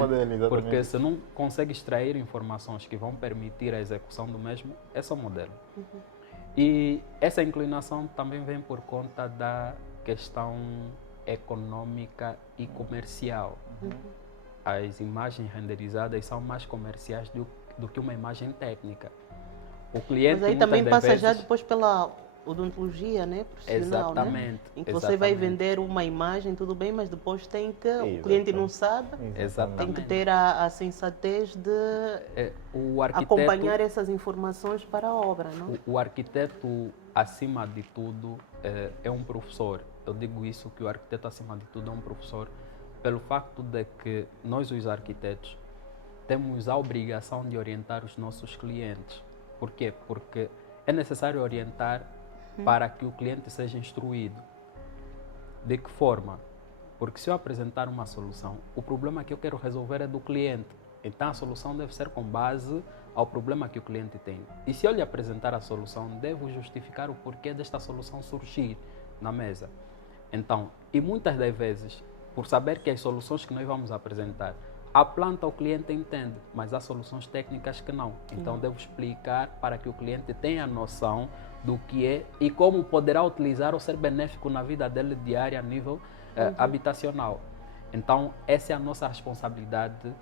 Porque se não consegue extrair informações que vão permitir a execução do mesmo, é só modelo. E essa inclinação também vem por conta da questão econômica e comercial. As imagens renderizadas são mais comerciais do que uma imagem técnica. O cliente Mas aí também passa vezes, já depois pela odontologia, né, profissional, exatamente, né? Em que você vai vender uma imagem, tudo bem, mas depois tem que, o cliente não sabe, tem que ter a sensatez de acompanhar essas informações para a obra, não? O arquiteto, acima de tudo, é um professor. Eu digo isso, que o arquiteto, acima de tudo, é um professor, pelo facto de que nós, os arquitetos, temos a obrigação de orientar os nossos clientes. Por quê? Porque é necessário orientar para que o cliente seja instruído. De que forma? Porque se eu apresentar uma solução, o problema que eu quero resolver é do cliente. Então a solução deve ser com base ao problema que o cliente tem. E se eu lhe apresentar a solução, devo justificar o porquê desta solução surgir na mesa. Então, e muitas das vezes, por saber que as soluções que nós vamos apresentar, a planta o cliente entende, mas há soluções técnicas que não. Então devo explicar para que o cliente tenha noção do que é e como poderá utilizar ou ser benéfico na vida dele diária a nível habitacional. Então essa é a nossa responsabilidade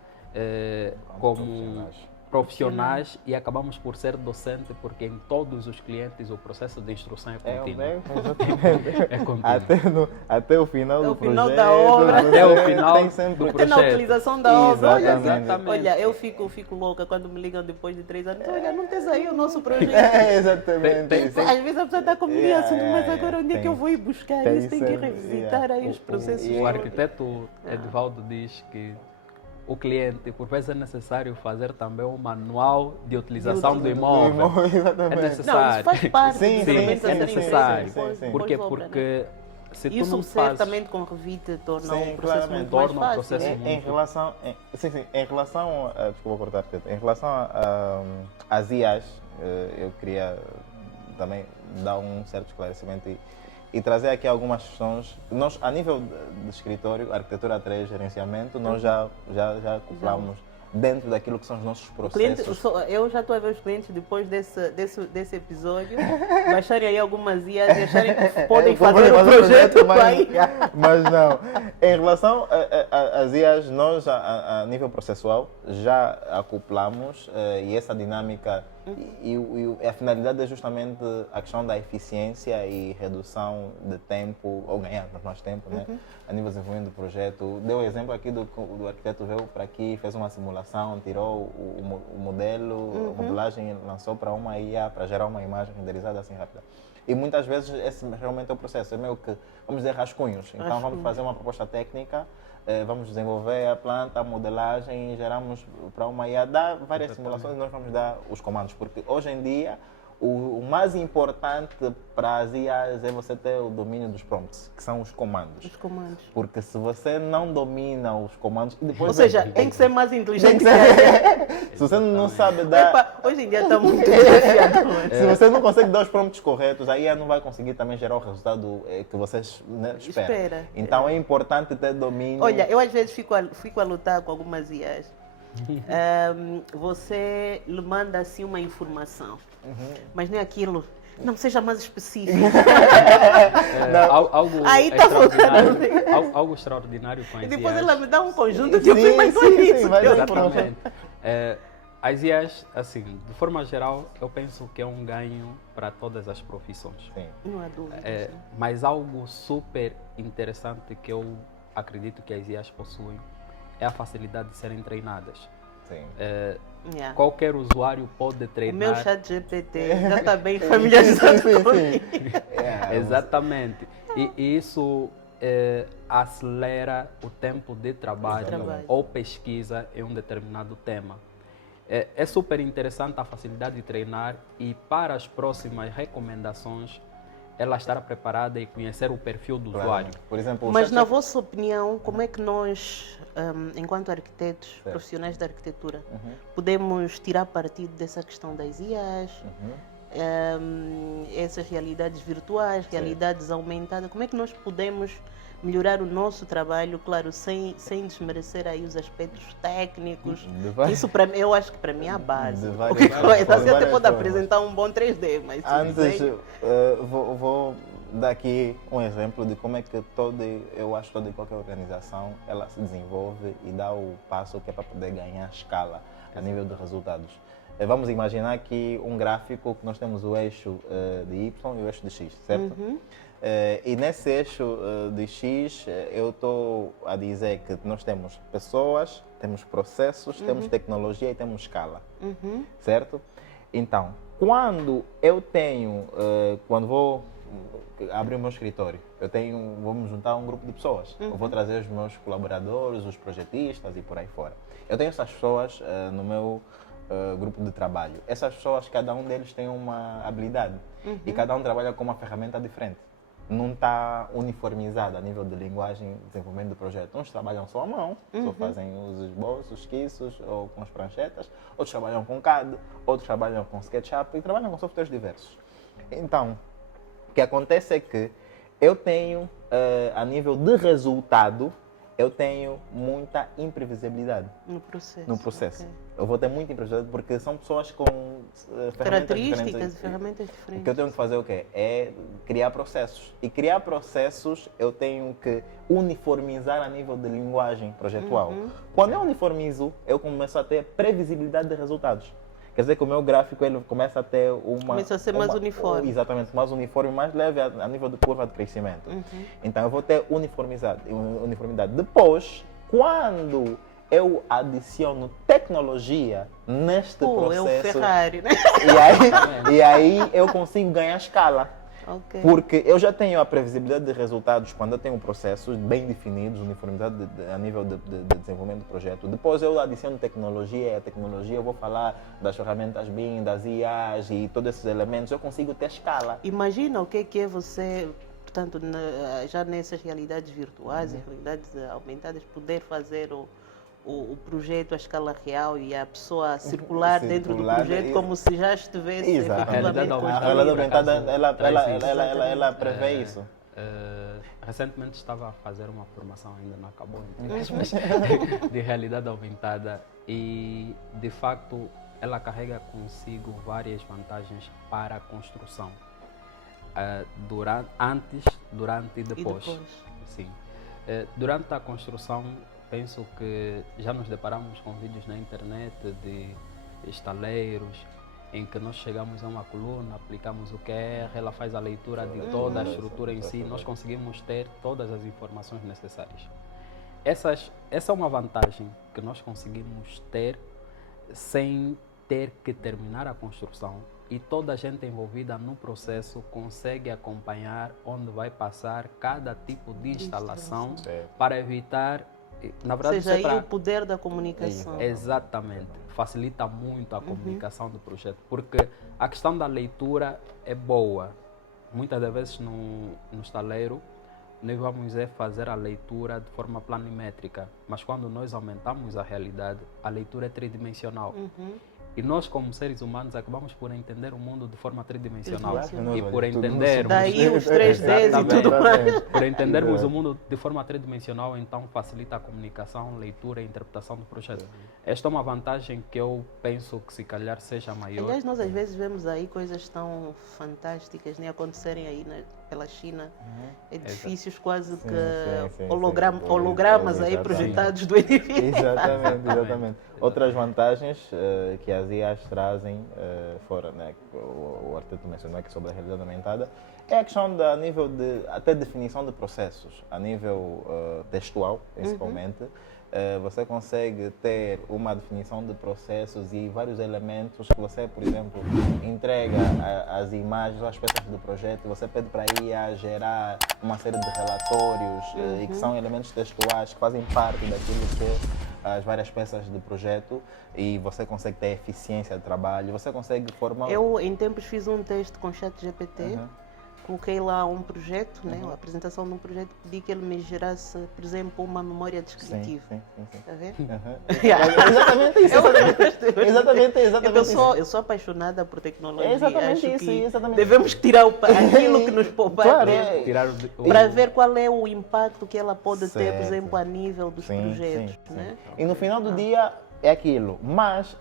como profissionais e acabamos por ser docente, porque em todos os clientes o processo de instrução é contínuo. É contínuo. Até o final do projeto. Da obra. Até o final do projeto. Até na utilização da obra. Olha, eu Exatamente. fico louca quando me ligam depois de 3 anos. Olha, não tens aí o nosso projeto. Exatamente. Às vezes a pessoa está comigo e assim, mas agora onde é que eu vou ir buscar isso? Tem que revisitar aí os processos. O arquiteto Edivaldo diz que o cliente, por vezes, é necessário fazer também um manual de utilização do imóvel. É necessário. Não, isso faz parte. Sim, é necessário. Por quê? Porque se tu isso não fazes... certamente com Revit torna Sim, um processo claramente. muito mais Torna um fácil. processo né? muito- Em relação a, desculpa cortar, em relação às IAs, eu queria também dar um certo esclarecimento e trazer aqui algumas questões. Nós, a nível de escritório, arquitetura 3, gerenciamento, nós já acoplamos dentro daquilo que são os nossos processos. Eu já estou a ver os clientes depois desse episódio baixarem aí algumas IAs e acharem que podem fazer o projeto mas não. Em relação às IAs, nós a nível processual já acoplamos e essa dinâmica e a finalidade é justamente a questão da eficiência e redução de tempo, ou ganhar mais tempo, né? A nível de desenvolvimento do projeto. Deu o exemplo aqui do arquiteto veio para aqui, fez uma simulação, tirou o modelo, a modelagem, lançou para uma IA para gerar uma imagem renderizada assim rápida. E muitas vezes esse realmente é o processo, é meio que, vamos dizer, rascunhos. Então vamos fazer uma proposta técnica, vamos desenvolver a planta, a modelagem, geramos para uma IA, dá várias simulações e nós vamos dar os comandos. Porque hoje em dia o mais importante para as IAs é você ter o domínio dos prompts, que são os comandos. Os comandos. Porque se você não domina os comandos... Depois ou seja, tem que ser mais inteligente. Se você não sabe dar... Epa, hoje em dia está muito desafiador. Se você não consegue dar os prompts corretos, a IA não vai conseguir também gerar o resultado que vocês, né, esperam. Então é importante ter domínio... Olha, eu às vezes fico a lutar com algumas IAs. Você lhe manda assim uma informação, mas não é aquilo, não seja mais específico. Aí está faltando algo extraordinário com as e depois IAs. ela me dá um conjunto de opiniões sobre isso. Exatamente. As IAs, assim, de forma geral, eu penso que é um ganho para todas as profissões. Sim. Não há dúvida. Mas algo super interessante que eu acredito que as IAs possuem é a facilidade de serem treinadas. Sim. Qualquer usuário pode treinar. O meu chat GPT já está bem familiarizado comigo. Exatamente. E isso acelera o tempo de trabalho ou pesquisa em um determinado tema. É super interessante a facilidade de treinar e para as próximas recomendações ela estará preparada e conhecer o perfil do usuário. Por exemplo, mas na vossa opinião, como é que nós, enquanto arquitetos, profissionais da arquitetura, podemos tirar partido dessa questão das IAs, essas realidades virtuais, realidades aumentadas, como é que nós podemos melhorar o nosso trabalho, claro, sem desmerecer aí os aspectos técnicos. Isso eu acho que para mim é a base. Você até pode apresentar um bom 3D, mas antes vou dar aqui um exemplo de como é que eu acho que toda e qualquer organização ela se desenvolve e dá o passo que é para poder ganhar escala a nível de resultados. Vamos imaginar que um gráfico que nós temos o eixo de Y e o eixo de X, certo? E nesse eixo de X, eu estou a dizer que nós temos pessoas, temos processos, temos tecnologia e temos escala, certo? Então, quando eu tenho, quando vou abrir o meu escritório, vou me juntar a um grupo de pessoas, eu vou trazer os meus colaboradores, os projetistas e por aí fora. Eu tenho essas pessoas no meu grupo de trabalho. Essas pessoas, cada um deles tem uma habilidade e cada um trabalha com uma ferramenta diferente. Não está uniformizado a nível de linguagem de desenvolvimento do projeto. Uns trabalham só à mão, só fazem os esboços, os esquiços ou com as pranchetas. Outros trabalham com CAD, outros trabalham com SketchUp e trabalham com softwares diversos. Então, o que acontece é que eu tenho, a nível de resultado, eu tenho muita imprevisibilidade no processo. Okay. Eu vou ter muita imprevisibilidade porque são pessoas com características e ferramentas diferentes. O que eu tenho que fazer é criar processos. E criar processos eu tenho que uniformizar a nível de linguagem projetual. Quando eu uniformizo, eu começo a ter previsibilidade de resultados. Quer dizer que o meu gráfico ele começa a ter começa a ser mais uniforme. Exatamente, mais uniforme, mais leve a nível de curva de crescimento. Então eu vou ter uniformidade. Depois, quando eu adiciono tecnologia neste processo... É um Ferrari, né? E aí eu consigo ganhar escala. Okay. Porque eu já tenho a previsibilidade de resultados quando eu tenho processos bem definidos, uniformidade a nível de desenvolvimento do projeto. Depois eu adiciono tecnologia, e a tecnologia eu vou falar das ferramentas BIM, das IAs e todos esses elementos, eu consigo ter escala. Imagina o que é você, portanto, já nessas realidades virtuais e realidades aumentadas, poder fazer o projeto à escala real e a pessoa circular dentro do projeto e- como se já estivesse Exato. efetivamente A realidade A construído. realidade por aumentada, acaso, ela, traz ela, isso. ela, ela, ela prevê isso. Recentemente estava a fazer uma formação, ainda não acabou, entre aspas, de realidade aumentada e, de facto, ela carrega consigo várias vantagens para a construção. Antes, durante e depois. Sim. Durante a construção, penso que já nos deparamos com vídeos na internet de estaleiros em que nós chegamos a uma coluna, aplicamos o QR, ela faz a leitura de toda a estrutura em si, nós conseguimos ter todas as informações necessárias. Essa é uma vantagem que nós conseguimos ter sem ter que terminar a construção e toda a gente envolvida no processo consegue acompanhar onde vai passar cada tipo de instalação para evitar, na verdade, Ou seja, aí o poder da comunicação. exatamente, facilita muito a comunicação do projeto, porque a questão da leitura é boa. Muitas das vezes no estaleiro nós vamos fazer a leitura de forma planimétrica, mas quando nós aumentamos a realidade, a leitura é tridimensional. E nós, como seres humanos, acabamos por entender o mundo de forma tridimensional. E por entendermos... Daí os 3Ds e tudo mais. Por entendermos o mundo de forma tridimensional, então facilita a comunicação, leitura e interpretação do projeto. Esta é uma vantagem que eu penso que se calhar seja maior. Aliás, nós às vezes vemos aí coisas tão fantásticas acontecerem aí pela China. Edifícios quase que hologramas aí projetados do edifício. Exatamente. Outras vantagens que as IAs trazem, fora, né, o arquiteto mencionou aqui sobre a realidade aumentada, é a questão da nível de até definição de processos, a nível textual, principalmente. Você consegue ter uma definição de processos e vários elementos que você, por exemplo, entrega as imagens, as peças do projeto, você pede para a IA gerar uma série de relatórios e que são elementos textuais que fazem parte daquilo que as várias peças do projeto e você consegue ter eficiência de trabalho, você consegue formar... Eu, em tempos, fiz um teste com o ChatGPT, coloquei lá um projeto, a apresentação de um projeto, pedi que ele me gerasse, por exemplo, uma memória descritiva. Sim. Está a ver? Exatamente isso. Exatamente Eu sou apaixonada por tecnologia. É exatamente Acho isso, que exatamente. devemos tirar aquilo que nos poupar Claro, para ver qual é o impacto que ela pode ter, por Certo. exemplo, a nível dos projetos. Né? E no final do dia é aquilo, mas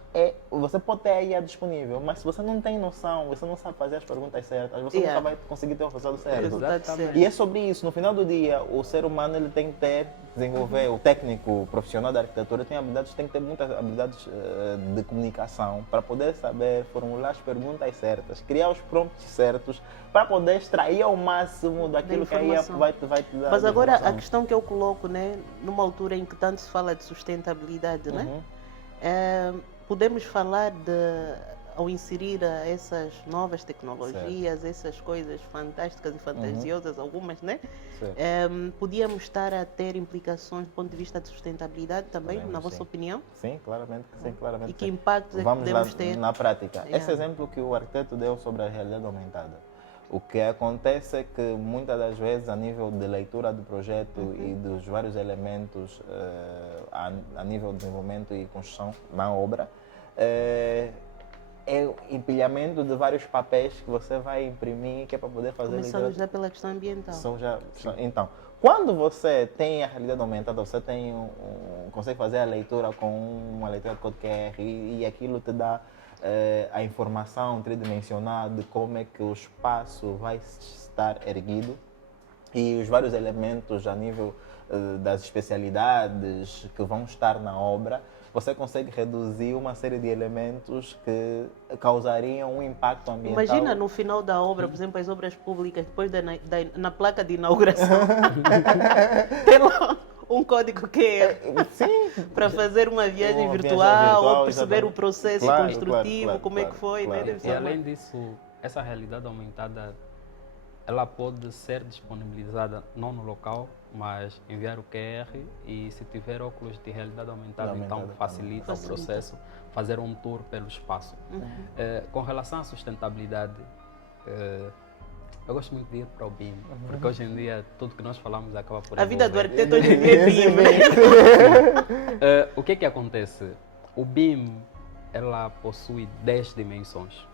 você pode ter a IA disponível, mas se você não tem noção, você não sabe fazer as perguntas certas, você nunca vai conseguir ter o resultado certo. Exatamente. E é sobre isso, no final do dia, o ser humano ele tem que desenvolver, o técnico profissional da arquitetura tem que ter muitas habilidades de comunicação para poder saber formular as perguntas certas, criar os prompts certos, para poder extrair ao máximo daquilo que a IA vai te dar. Mas agora a questão que eu coloco, numa altura em que tanto se fala de sustentabilidade, podemos falar ao inserir essas novas tecnologias, essas coisas fantásticas e fantasiosas, algumas, podíamos estar a ter implicações do ponto de vista de sustentabilidade também, na vossa opinião? Sim, claramente. E que impactos é que podemos ter? Na prática. Esse exemplo que o arquiteto deu sobre a realidade aumentada. O que acontece é que muitas das vezes, a nível de leitura do projeto e dos vários elementos a nível de desenvolvimento e construção na obra, é o empilhamento de vários papéis que você vai imprimir, que é para poder fazer Começamos já pela questão ambiental. Então, quando você tem a realidade aumentada, você consegue fazer a leitura com uma leitura de código QR e aquilo te dá a informação tridimensional de como é que o espaço vai estar erguido e os vários elementos a nível das especialidades que vão estar na obra, você consegue reduzir uma série de elementos que causariam um impacto ambiental. Imagina no final da obra, por exemplo, as obras públicas, depois na placa de inauguração, tem lá um código QR para fazer uma viagem virtual ou perceber o processo construtivo, como é que foi. E além disso, essa realidade aumentada, ela pode ser disponibilizada não no local, mas enviar o QR e se tiver óculos de realidade aumentada, então facilita o processo, fazer um tour pelo espaço. Com relação à sustentabilidade, eu gosto muito de ir para o BIM, porque hoje em dia tudo que nós falamos acaba por A vida do envolver. arquiteto hoje em dia é BIM. o que acontece? O BIM, ela possui 10 dimensões.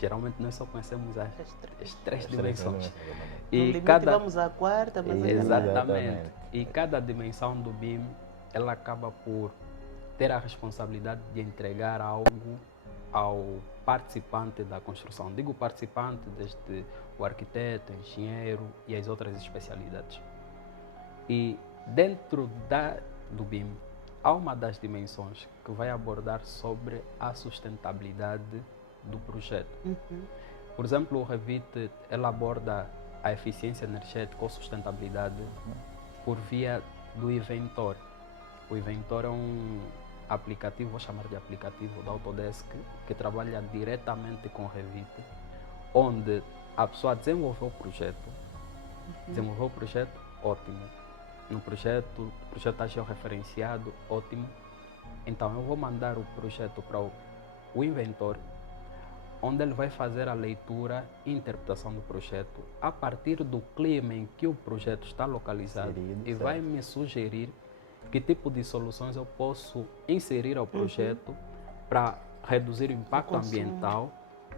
Geralmente nós só conhecemos as três dimensões. No limite vamos à quarta, mas Exatamente. E cada dimensão do BIM, ela acaba por ter a responsabilidade de entregar algo ao participante da construção. Digo participante desde o arquiteto, o engenheiro e as outras especialidades. E dentro do BIM, há uma das dimensões que vai abordar sobre a sustentabilidade do projeto. Por exemplo, o Revit ela aborda a eficiência energética ou sustentabilidade por via do Inventor. O Inventor é um aplicativo, vou chamar de aplicativo da Autodesk, que trabalha diretamente com o Revit, onde a pessoa desenvolveu o projeto, ótimo. No projeto, o projeto está georreferenciado, ótimo. Então eu vou mandar o projeto para o Inventor, onde ele vai fazer a leitura e interpretação do projeto a partir do clima em que o projeto está localizado e vai me sugerir que tipo de soluções eu posso inserir ao projeto para reduzir o impacto ambiental,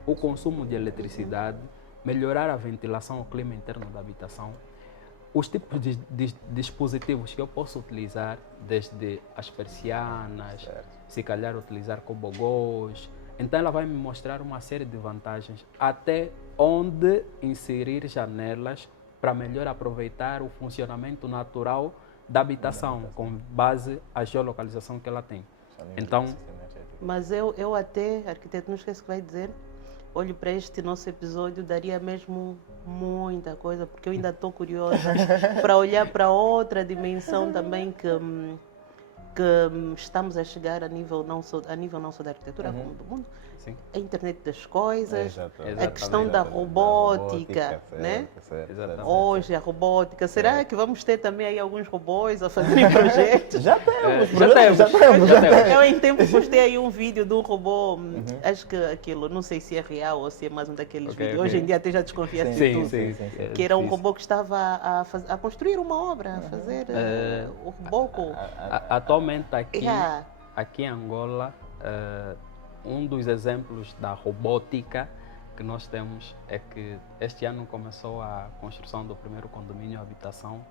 o consumo de eletricidade, melhorar a ventilação, o clima interno da habitação, os tipos de dispositivos que eu posso utilizar, desde as persianas, se calhar utilizar cobogós. Então ela vai me mostrar uma série de vantagens, até onde inserir janelas para melhor aproveitar o funcionamento natural da habitação, com base à geolocalização que ela tem. Então, mas eu até, arquiteto, não esquece o que vai dizer, olho para este nosso episódio, daria mesmo muita coisa, porque eu ainda estou curiosa para olhar para outra dimensão também que estamos a chegar a nível não só da arquitetura, como do mundo. sim. A internet das coisas, Exatamente. a questão da robótica, né? Exatamente. Hoje a robótica, será que vamos ter também aí alguns robôs a fazerem projetos? Já temos, já temos. Eu em tempo postei aí um vídeo de um robô, acho que aquilo, não sei se é real ou se é mais um daqueles vídeos, hoje em dia até já desconfia de tudo. Sim. Que era um robô que estava a construir uma obra, a fazer o robô. Atualmente aqui em Angola, um dos exemplos da robótica que nós temos é que este ano começou a construção do primeiro condomínio de habitação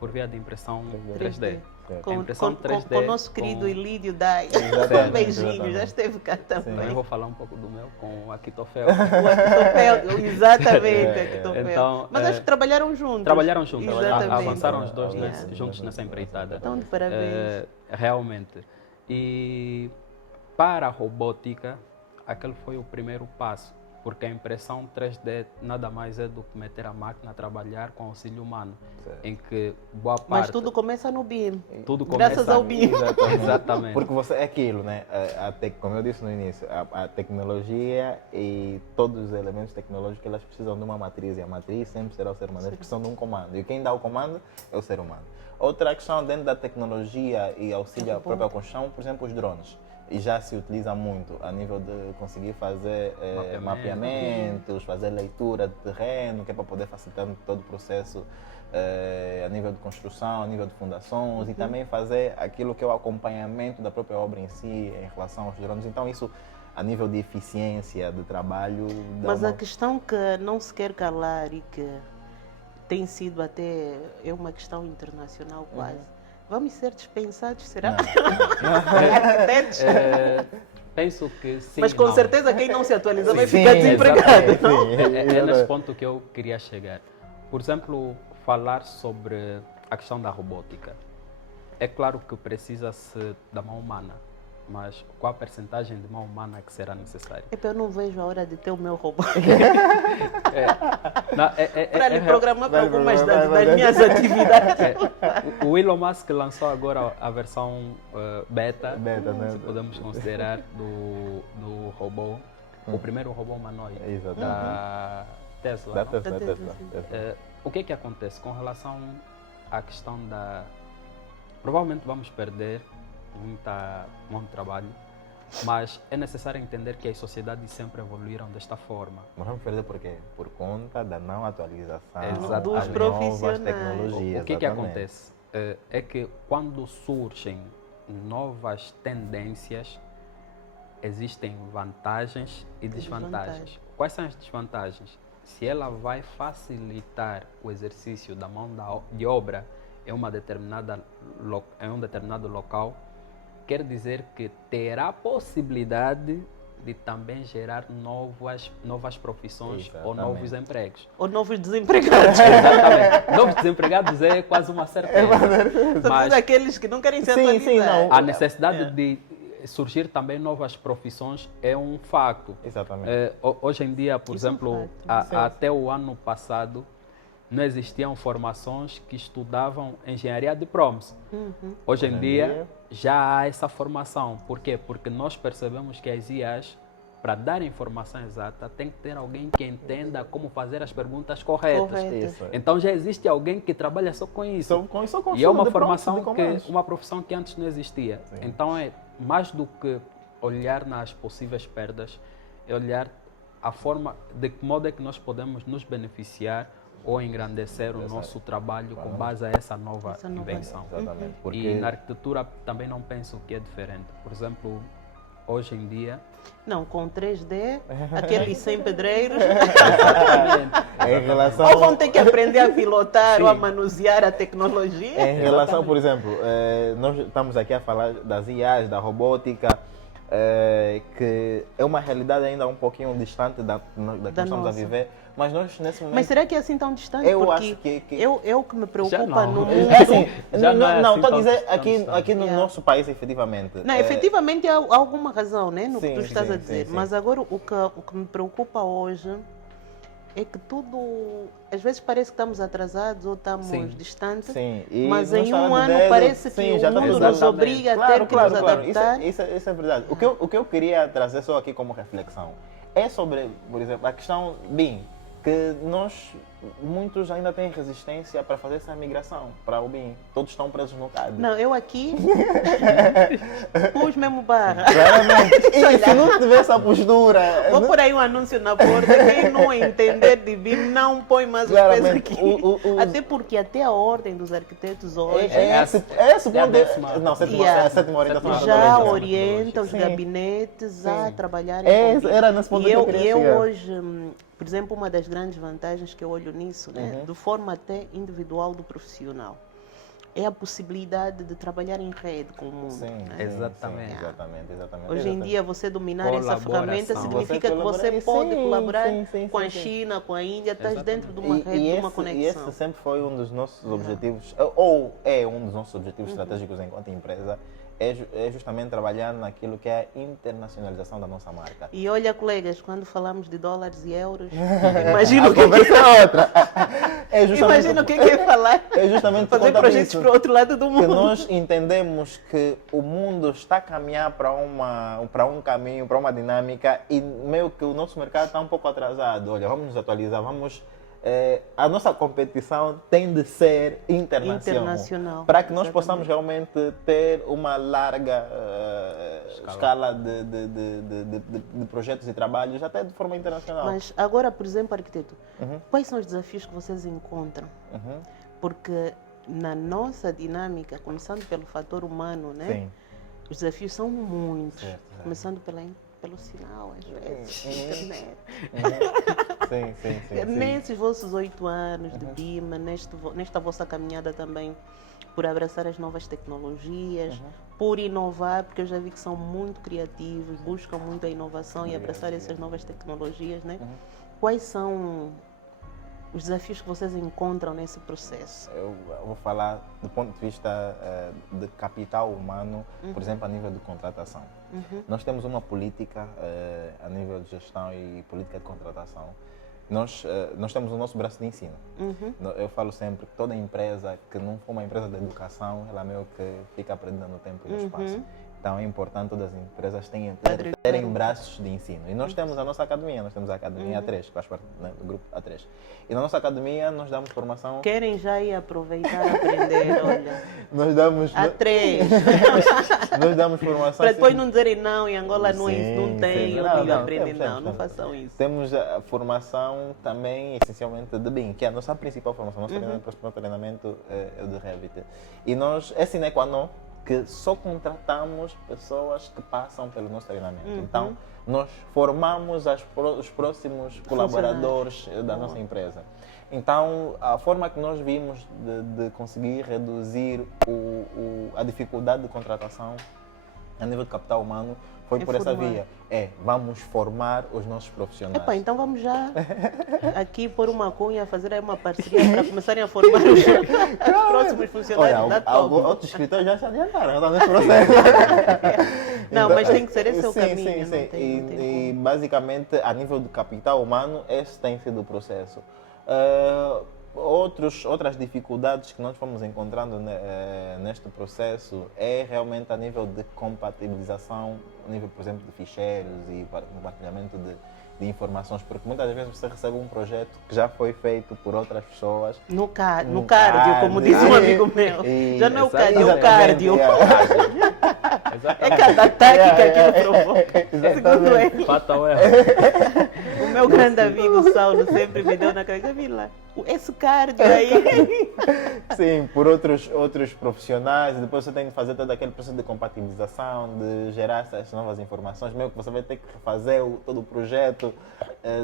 por via de impressão 3D. Com o nosso querido Ilídio Dai. Um beijinho, já esteve cá também. Eu vou falar um pouco do meu com o Aquitofel. O Aquitofel, exatamente, Aquitofel. Então, mas acho que trabalharam juntos. Avançaram os dois juntos nessa empreitada. Então, de parabéns. Realmente. E para a robótica, aquele foi o primeiro passo, porque a impressão 3D nada mais é do que meter a máquina a trabalhar com auxílio humano, em que boa parte... Mas tudo começa no BIM. Tudo começa graças ao BIM. Exatamente. Porque você é aquilo, né? Como eu disse no início, a tecnologia e todos os elementos tecnológicos, elas precisam de uma matriz, e a matriz sempre será o ser humano. Eles precisam de um comando, e quem dá o comando é o ser humano. Outra questão dentro da tecnologia e auxílio à própria construção, por exemplo, os drones. E já se utiliza muito a nível de conseguir fazer mapeamentos, fazer leitura de terreno, que é para poder facilitar todo o processo a nível de construção, a nível de fundações, e também fazer aquilo que é o acompanhamento da própria obra em si em relação aos drones. Então isso, a nível de eficiência de trabalho... Mas a questão que não se quer calar e que tem sido até uma questão internacional quase, vamos ser dispensados, será? Arquitetos? Penso que sim. Mas com certeza quem não se atualiza vai ficar desempregado. É nesse ponto que eu queria chegar. Por exemplo, falar sobre a questão da robótica. É claro que precisa-se da mão humana, mas qual a percentagem de mão humana que será necessária? Eu não vejo a hora de ter o meu robô. Para lhe programar para algumas das minhas atividades. O Elon Musk lançou agora a versão beta, né? se podemos considerar, do robô, o primeiro robô humanoide da Tesla. O que acontece com relação à questão da... Provavelmente vamos perder muito trabalho, mas é necessário entender que as sociedades sempre evoluíram desta forma. Mas vamos perder por quê? Por conta da não atualização dos das novas tecnologias. O que acontece? É que quando surgem novas tendências, existem vantagens e desvantagens. Quais são as desvantagens? Se ela vai facilitar o exercício da mão de obra em um determinado local, quer dizer que terá possibilidade de também gerar novas profissões ou novos empregos. Ou novos desempregados. Exatamente. Novos desempregados é quase uma certeza. Mas aqueles que não querem se atualizar. A necessidade de surgir também novas profissões é um facto. Exatamente. Hoje em dia, por Isso é um exemplo, fato. até o ano passado, não existiam formações que estudavam engenharia de promos. Hoje em dia já há essa formação. Por quê? Porque nós percebemos que as IAs, para dar informação exata, tem que ter alguém que entenda como fazer as perguntas corretas. Isso. Então já existe alguém que trabalha só com isso. Só com E é uma estudo de formação prompts, de comandos. uma profissão que antes não existia. Sim. Então é mais do que olhar nas possíveis perdas, é olhar a forma, de que modo é que nós podemos nos beneficiar ou engrandecer o nosso trabalho com base a essa nova invenção. Exatamente. Porque... E na arquitetura também não penso que é diferente. Por exemplo, hoje em dia... Não, com 3D, aqueles 100 pedreiros, Em relação... ou vão ter que aprender a pilotar Sim. ou a manusear a tecnologia. Em relação, por exemplo, nós estamos aqui a falar das IAs, da robótica, que é uma realidade ainda um pouquinho distante da que nós estamos a nossa. viver, mas nós nesse momento... Mas será que é assim tão distante? Eu Porque acho que- eu que me preocupa Já não. no mundo... É assim, Já não é não, assim estou a tão dizer distante. aqui no Yeah. nosso país, efetivamente. Não, efetivamente há alguma razão, né, no que Sim, tu estás sim, a dizer. sim, sim. Mas agora o que me preocupa hoje é que tudo, às vezes parece que estamos atrasados ou estamos Sim. distantes, Sim, e mas não em está um no ano dedo, parece sim, que já o está mundo tudo nos obriga a ter que nos adaptar. Isso é verdade. O que eu queria trazer só aqui como reflexão é sobre, por exemplo, a questão, BIM, que muitos ainda têm resistência para fazer essa migração para o BIM. Todos estão presos no CAD. Não, eu aqui pus mesmo barra. Claramente. E se não tiver essa postura... Vou por aí um anúncio na porta, quem não entender de BIM não põe mais os pés Claramente, aqui. Até porque até a ordem dos arquitetos hoje É esse ponto. Não, Yeah. sétima orientação. já metodológica. orienta os Sim. gabinetes a Sim. trabalharem com BIM. Era nesse ponto E que eu eu, queria e eu chegar. hoje, por exemplo, uma das grandes vantagens que eu olho nisso, né, de forma até individual do profissional, é a possibilidade de trabalhar em rede com o mundo. Sim, né? Exatamente. Sim, exatamente. Hoje em dia, você dominar essa Colaboração. ferramenta significa que você Você pode colabora- colaborar sim, com a sim. China, com a Índia, estás Exatamente. dentro de uma rede, de uma E conexão. esse sempre foi um dos nossos objetivos, ou é um dos nossos objetivos estratégicos enquanto empresa, é justamente trabalhar naquilo que é a internacionalização da nossa marca. E olha, colegas, quando falamos de dólares e euros, imagina A o que conversa é outra. É justamente, imagina o que é falar. é justamente por Fazer conta projetos disso para o outro lado do que mundo. nós entendemos que o mundo está a caminhar para um caminho, para uma dinâmica e meio que o nosso mercado está um pouco atrasado. Olha, vamos nos atualizar, a nossa competição tem de ser internacional. Para que nós Exatamente. possamos realmente ter uma larga escala de projetos e trabalhos, até de forma internacional. Mas agora, por exemplo, arquiteto, quais são os desafios que vocês encontram? Uhum. Porque na nossa dinâmica, começando pelo fator humano, né? Sim. Os desafios são muitos. Certo. Começando pelo sinal, às vezes, internet. Sim. Nesses vossos 8 anos de BIM, nesta vossa caminhada também, por abraçar as novas tecnologias, por inovar, porque eu já vi que são muito criativos, buscam muito a inovação e abraçar essas novas tecnologias, né? Quais são os desafios que vocês encontram nesse processo? Eu vou falar do ponto de vista de capital humano, por exemplo, a nível de contratação. Nós temos uma política a nível de gestão e política de contratação. Nós temos o nosso braço de ensino. Eu falo sempre que toda empresa que não for uma empresa de educação, ela meio que fica perdida no tempo e no espaço. Então é importante todas as empresas terem braços de ensino. E nós temos a nossa academia, nós temos a Academia A3, que faz parte, né, do grupo A3. E na nossa academia nós damos formação... Querem já ir aproveitar e aprender, olha. Nós damos... A3. Nós damos formação... Para depois não dizerem não, em Angola não tem, sim. eu Não, digo não, aprendem, temos. não façam isso. Temos a formação também, essencialmente, de BIM, que é a nossa principal formação. Nosso treinamento é o de Revit. E nós, é sine qua non que só contratamos pessoas que passam pelo nosso treinamento. Então, nós formamos os próximos colaboradores da nossa empresa. Então, a forma que nós vimos de conseguir reduzir a dificuldade de contratação a nível de capital humano foi por essa via. Vamos formar os nossos profissionais. Epa, então vamos já aqui pôr uma cunha, fazer aí uma parceria para começarem a formar os próximos funcionários da Top. Outros escritores já se adiantaram, estão nesse processo. Não, mas tem que ser esse o sim, caminho. Sim. E basicamente, a nível do capital humano, esse tem sido o processo. Outras dificuldades que nós fomos encontrando neste processo é realmente a nível de compatibilização, a nível, por exemplo, de ficheiros e compartilhamento de informações, porque muitas vezes você recebe um projeto que já foi feito por outras pessoas. No cardio, como diz um amigo meu. Já não é o cardio, é o cardio. É cada ataque que aquilo provoca. Segundo ele. Fatal erro. O meu grande amigo Saulo sempre me deu na cabeça, Vila, esse cardio aí. Sim, por outros profissionais, depois você tem que fazer todo aquele processo de compatibilização, de gerar essas novas informações, mesmo que você vai ter que fazer todo o projeto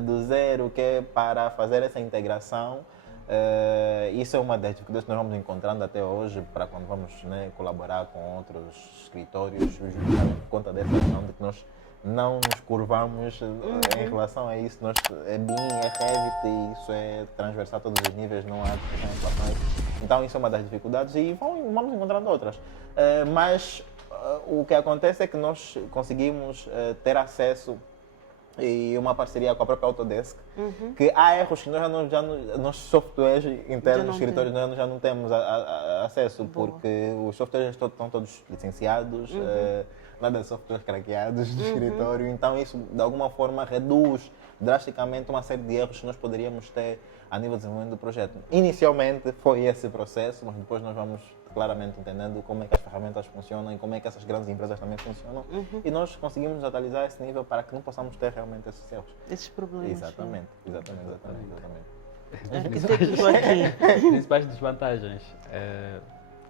do zero, que é para fazer essa integração. Isso é uma das dificuldades que nós vamos encontrando até hoje para quando vamos colaborar com outros escritórios, por conta dessa questão de que nós não nos curvamos em relação a isso. É BIM, é Revit, e isso é transversal a todos os níveis, não há discussão em relação a isso. Então isso é uma das dificuldades e vamos encontrando outras. Mas o que acontece é que nós conseguimos ter acesso e uma parceria com a própria Autodesk, que há erros que nós softwares internos dos escritórios nós já não temos acesso, porque os softwares estão todos licenciados, nada de softwares craqueados do escritório, então isso de alguma forma reduz drasticamente uma série de erros que nós poderíamos ter a nível de desenvolvimento do projeto. Inicialmente foi esse processo, mas depois nós vamos claramente entendendo como é que as ferramentas funcionam e como é que essas grandes empresas também funcionam, e nós conseguimos atualizar esse nível para que não possamos ter realmente esses erros. Esses problemas. Exatamente. Principais desvantagens.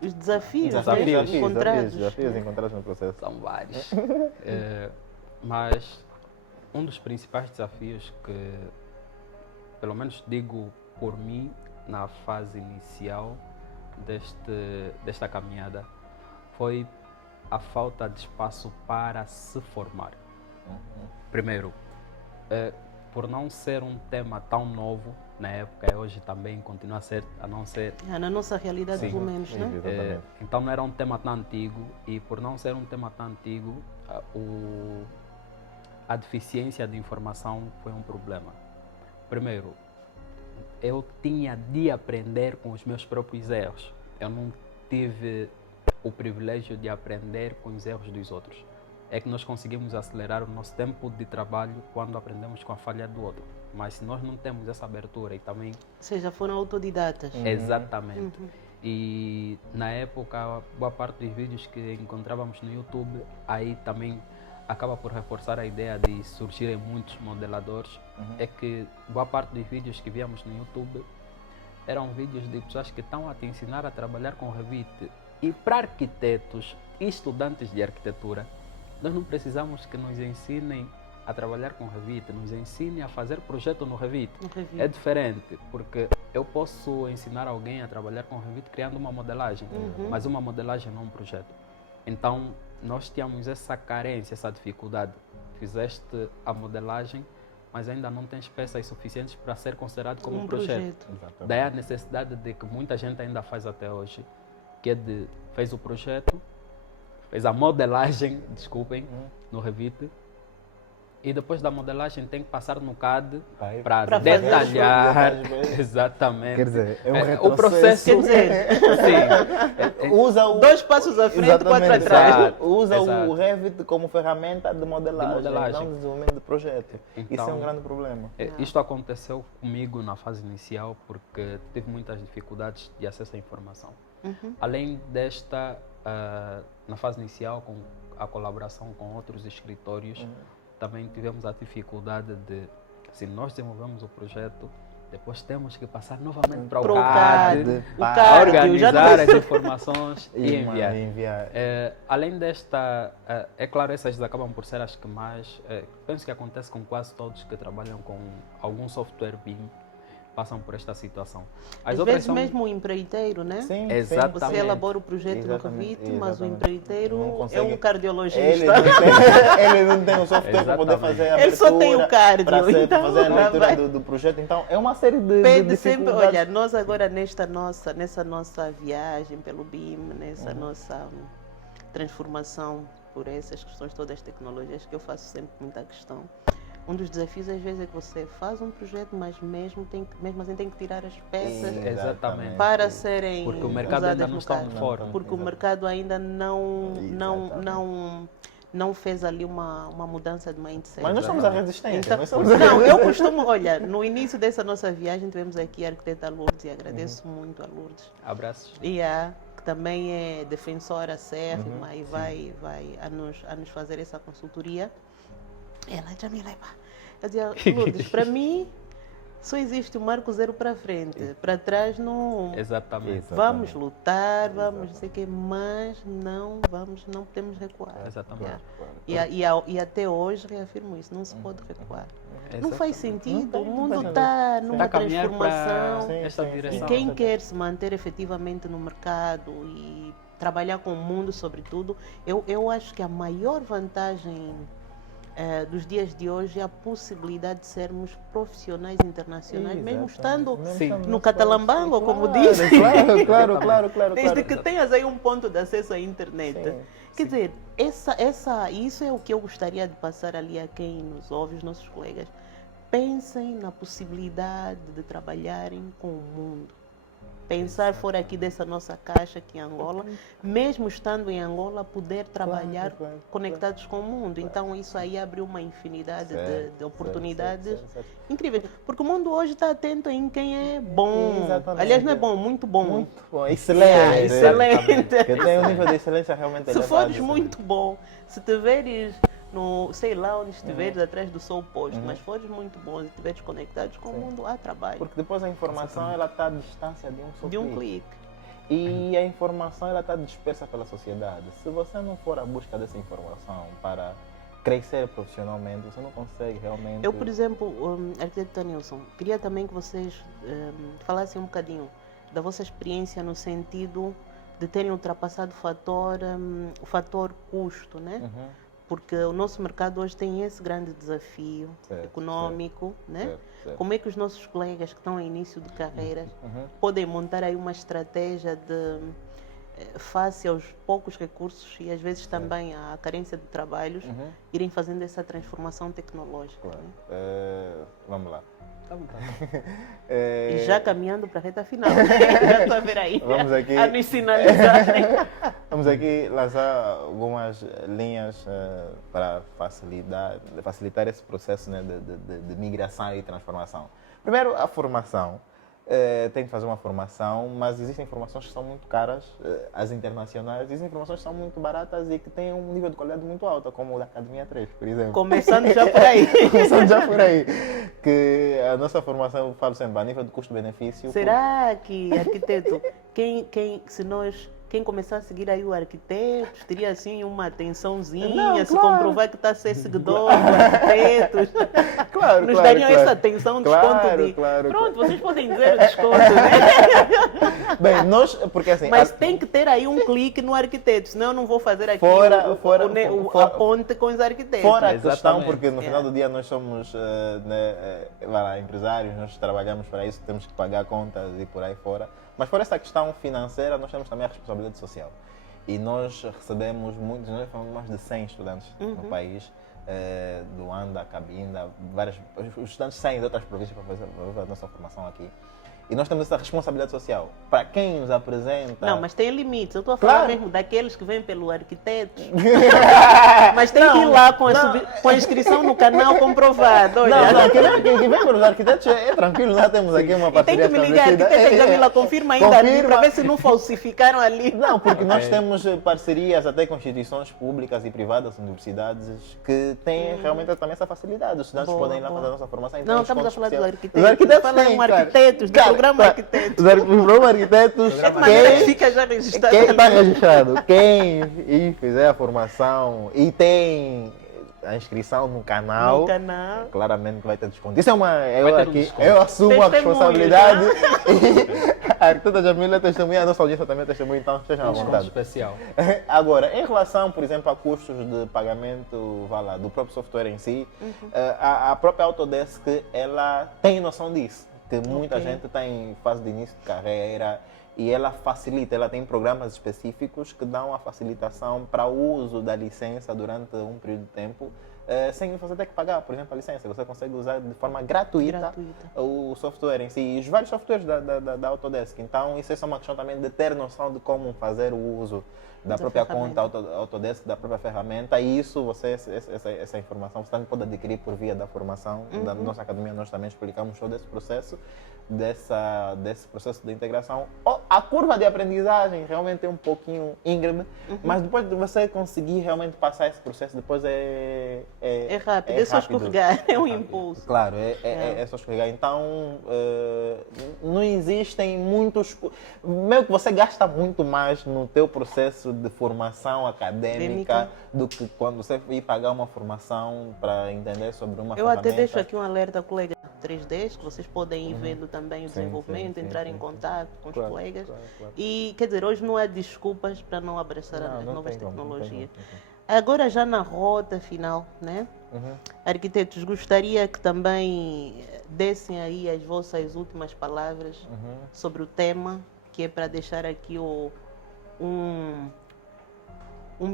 Os desafios encontrados no processo. São vários. Mas um dos principais desafios que, pelo menos digo por mim, na fase inicial desta caminhada, foi a falta de espaço para se formar. Primeiro, por não ser um tema tão novo na época, hoje também continua a não ser. Na nossa realidade, sim, pelo menos, né? Então não era um tema tão antigo, e por não ser um tema tão antigo, a deficiência de informação foi um problema. Primeiro, eu tinha de aprender com os meus próprios erros. Eu não tive o privilégio de aprender com os erros dos outros. É que nós conseguimos acelerar o nosso tempo de trabalho quando aprendemos com a falha do outro. Mas se nós não temos essa abertura e também... Ou seja, foram autodidatas. Exatamente. E na época, boa parte dos vídeos que encontrávamos no YouTube, aí também acaba por reforçar a ideia de surgirem muitos modeladores, é que boa parte dos vídeos que víamos no YouTube eram vídeos de pessoas que estão a te ensinar a trabalhar com Revit. E para arquitetos e estudantes de arquitetura, nós não precisamos que nos ensinem a trabalhar com Revit, nos ensinem a fazer projeto no Revit. É diferente, porque eu posso ensinar alguém a trabalhar com Revit criando uma modelagem, mas uma modelagem não um projeto. Então, nós tínhamos essa carência, essa dificuldade. Fizeste a modelagem, mas ainda não tens peças suficientes para ser considerado como um projeto. Daí a necessidade de que muita gente ainda faz até hoje, que é fez o projeto, fez a modelagem, desculpem, no Revit, e depois da modelagem tem que passar no CAD para detalhar. Exatamente. Quer dizer, é um retrocesso. O processo. Quer dizer, sim. Usa 2 passos à frente, 4 atrás. Usa o Revit como ferramenta de modelagem, não de desenvolvimento de projeto. Então, isso é um grande problema. Isto aconteceu comigo na fase inicial porque tive muitas dificuldades de acesso à informação. Além desta, na fase inicial, com a colaboração com outros escritórios, também tivemos a dificuldade de, se nós desenvolvemos o projeto, Depois temos que passar novamente para Pro o CAD, CAD. O pá, CAD, já não organizar vai as ser- informações e enviar. enviar. Além desta, é claro, essas acabam por ser as que mais, penso que acontece com quase todos que trabalham com algum software BIM, passam por esta situação. Às outras vezes mesmo o empreiteiro, né? Sim, Exato. Você Exatamente. elabora o projeto no Exatamente, Revit, mas o exatamente. empreiteiro Não é consegue- um cardiologista. Ele não tem o software para poder Exatamente. fazer a Ele só tem o abertura, cardio, para então fazer a lá leitura vai. do projeto. Então, é uma série de Pede sempre, dificuldades. olha, nós agora nessa nossa viagem pelo BIM, nessa nossa transformação por essas questões todas as tecnologias, que eu faço sempre muita questão. Um dos desafios às vezes é que você faz um projeto, mas mesmo assim tem que tirar as peças Exatamente. para serem Porque o mercado usadas ainda não no está carro. uniforme. Porque o Exato. mercado ainda Exatamente. não fez ali uma mudança de mindset. Mas nós somos a resistência. Então, nós somos não, eu costumo, olha, no início dessa nossa viagem tivemos aqui a arquiteta Lourdes e agradeço muito a Lourdes. Abraços. Que também é defensora acérrima e vai a nos fazer essa consultoria. Ela, Jamila, eu dizia, Lourdes, para mim só existe o marco zero para frente, para trás não. Exatamente. Vamos lutar, vamos não sei o quê, mas não podemos recuar. Exatamente. E até hoje reafirmo isso, não se pode recuar. Não faz sentido, o mundo está numa Está a caminhar transformação. para esta Sim, direção. E quem quer se manter efetivamente no mercado e trabalhar com o mundo, sobretudo, eu acho que a maior vantagem dos dias de hoje é a possibilidade de sermos profissionais internacionais, mesmo estando Sim. no Catalambango, como dizem. Claro. Desde que tenhas aí um ponto de acesso à internet. Sim, Quer dizer, isso é o que eu gostaria de passar ali a quem nos ouve, os nossos colegas. Pensem na possibilidade de trabalharem com o mundo. Pensar fora aqui dessa nossa caixa aqui em Angola, mesmo estando em Angola, poder trabalhar claro. conectados com o mundo. Então isso aí abre uma infinidade de oportunidades certo. incríveis. Porque o mundo hoje está atento em quem é bom. Exatamente. Aliás, não é bom, muito bom. Muito bom, excelente. Excelente. Que tem um nível de excelência realmente Se elevado. fores muito bom, se te veres no, sei lá onde estiveres, atrás do sol posto, mas fores muito bom e estiveres conectados com o mundo, há trabalho. Porque depois a informação ela está à distância de um só De um clique. E a informação ela está dispersa pela sociedade. Se você não for à busca dessa informação para crescer profissionalmente, você não consegue realmente... Eu, por exemplo, arquiteto Tanilson, queria também que vocês falassem um bocadinho da vossa experiência no sentido de terem ultrapassado o fator custo, né? Porque o nosso mercado hoje tem esse grande desafio econômico, né? Certo. Como é que os nossos colegas que estão em início de carreira podem montar aí uma estratégia de, face aos poucos recursos e às vezes também à carência de trabalhos, irem fazendo essa transformação tecnológica? Claro. Né? Vamos lá. E já caminhando para a reta final, já estou a ver aí, Vamos aqui. a nos sinalizar. Vamos aqui lançar algumas linhas para facilitar esse processo, né, de migração e transformação. Primeiro, a formação. Tem que fazer uma formação, mas existem formações que são muito caras, as internacionais, existem formações que são muito baratas e que têm um nível de qualidade muito alto, como o da Academia 3, por exemplo. Começando já por aí. Começando já por aí. Que a nossa formação, eu falo sempre, a nível de custo-benefício... Será que, arquiteto, quem começar a seguir aí o arquiteto, teria assim uma atençãozinha, Não, se claro. comprovar que está a ser seguidor do arquiteto? Claro, Nos claro, dariam claro. essa atenção, Claro, desconto de... claro, Pronto, vocês podem dizer o desconto, né? Bem, nós, porque assim... Mas tem que ter aí um clique no arquiteto, senão eu não vou fazer aqui a ponte com os arquitetos. Fora a questão, Exatamente. porque no final do dia nós somos empresários, nós trabalhamos para isso, temos que pagar contas e por aí fora. Mas por essa questão financeira, nós temos também a responsabilidade social. E nós recebemos nós falamos mais de 100 estudantes no país, do Luanda, Cabinda, os estudantes saem de outras províncias para fazer a nossa formação aqui. E nós temos essa responsabilidade social. Para quem nos apresenta... Não, mas tem limites. Eu estou a falar Claro. mesmo daqueles que vêm pelo arquiteto. Mas tem que ir lá com a inscrição no canal comprovado. Olha. Não, quem vem para os arquitetos é tranquilo, nós temos aqui uma E tem parceria que me ligar, estabelecida. arquiteta Jamila, confirma ainda ali, Confirma. para ver se não falsificaram ali. Não, porque nós temos parcerias até com instituições públicas e privadas, universidades, que têm realmente também essa facilidade. Os estudantes Boa, podem ir lá boa. fazer a nossa formação. Então, Não, estamos a falar dos arquitetos. Os arquitetos Fala têm, com claro. arquitetos, do Claro, programa claro. arquitetos. O programa arquitetos, É de maneira que fica já registrado. quem está registrado, quem fizer a formação e tem a inscrição no canal, No canal. claramente vai ter desconto. Isso é uma. Vai ter um Aqui, desconto. eu assumo a Testemunho, responsabilidade. E a arquiteta Jamila testemunha, a nossa audiência também testemunha, então estejam à Desconto vontade. especial. Agora, em relação, por exemplo, a custos de pagamento vá lá, do próprio software em si, a própria Autodesk ela tem noção disso, que muita Ok. gente está em fase de início de carreira e ela facilita, ela tem programas específicos que dão a facilitação para o uso da licença durante um período de tempo, sem você ter que pagar, por exemplo, a licença. Você consegue usar de forma gratuita. O software em si e os vários softwares da Autodesk. Então, isso é só uma questão também de ter noção de como fazer o uso da própria conta Autodesk, da própria ferramenta. E isso, essa informação, você também pode adquirir por via da formação. Da nossa academia, nós também explicamos todo esse processo, desse processo de integração. A curva de aprendizagem realmente é um pouquinho íngreme, mas depois de você conseguir realmente passar esse processo, depois é rápido, é só escorregar, é um impulso. Claro, é só escorregar. Então, não existem muitos... Meio que você gasta muito mais no teu processo de formação acadêmica do que quando você ir pagar uma formação para entender sobre uma Eu ferramenta. até deixo aqui um alerta, colega 3Ds, que vocês podem ir vendo também o Sim, desenvolvimento, sim, entrar em sim. contato com os Claro, colegas. claro. E, quer dizer, hoje não há desculpas para não abraçar as Não novas tem como, não tem tecnologias. como. Agora já na rota final, né? Arquitetos, gostaria que também dessem aí as vossas últimas palavras sobre o tema, que é para deixar aqui um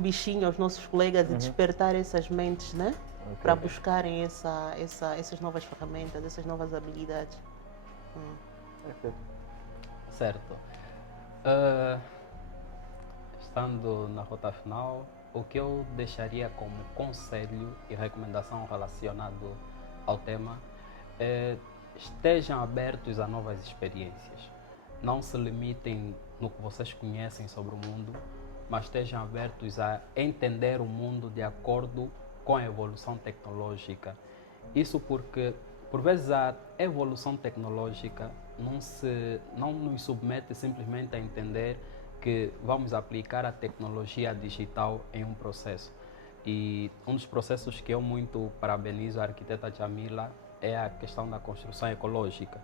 bichinho aos nossos colegas e despertar essas mentes, né? Para buscarem essas novas ferramentas, essas novas habilidades. Perfeito. Certo. Estando na rota final, o que eu deixaria como conselho e recomendação relacionado ao tema é estejam abertos a novas experiências. Não se limitem no que vocês conhecem sobre o mundo, mas estejam abertos a entender o mundo de acordo com a evolução tecnológica. Isso porque, por vezes, a evolução tecnológica não nos submete simplesmente a entender que vamos aplicar a tecnologia digital em um processo. E um dos processos que eu muito parabenizo a arquiteta Jamila é a questão da construção ecológica.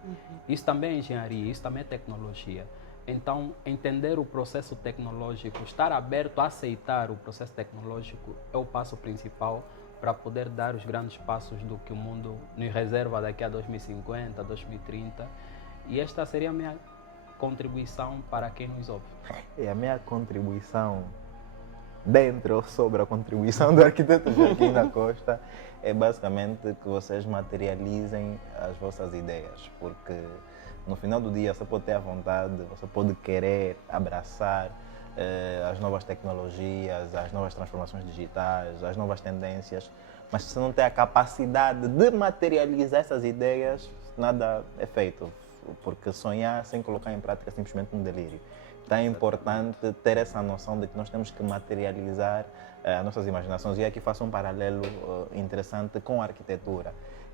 Isso também é engenharia, isso também é tecnologia. Então, entender o processo tecnológico, estar aberto a aceitar o processo tecnológico é o passo principal para poder dar os grandes passos do que o mundo nos reserva daqui a 2050, 2030. E esta seria a minha contribuição para quem nos ouve. E a minha contribuição, dentro ou sobre a contribuição do arquiteto Joaquim da Costa, é basicamente que vocês materializem as vossas ideias, porque no final do dia você pode ter a vontade, você pode querer abraçar as novas tecnologias, as novas transformações digitais, as novas tendências, mas se você não tem a capacidade de materializar essas ideias, nada é feito, porque sonhar sem colocar em prática é simplesmente um delírio. Então é importante ter essa noção de que nós temos que materializar as nossas imaginações. E aqui faço um paralelo interessante com a arquitetura,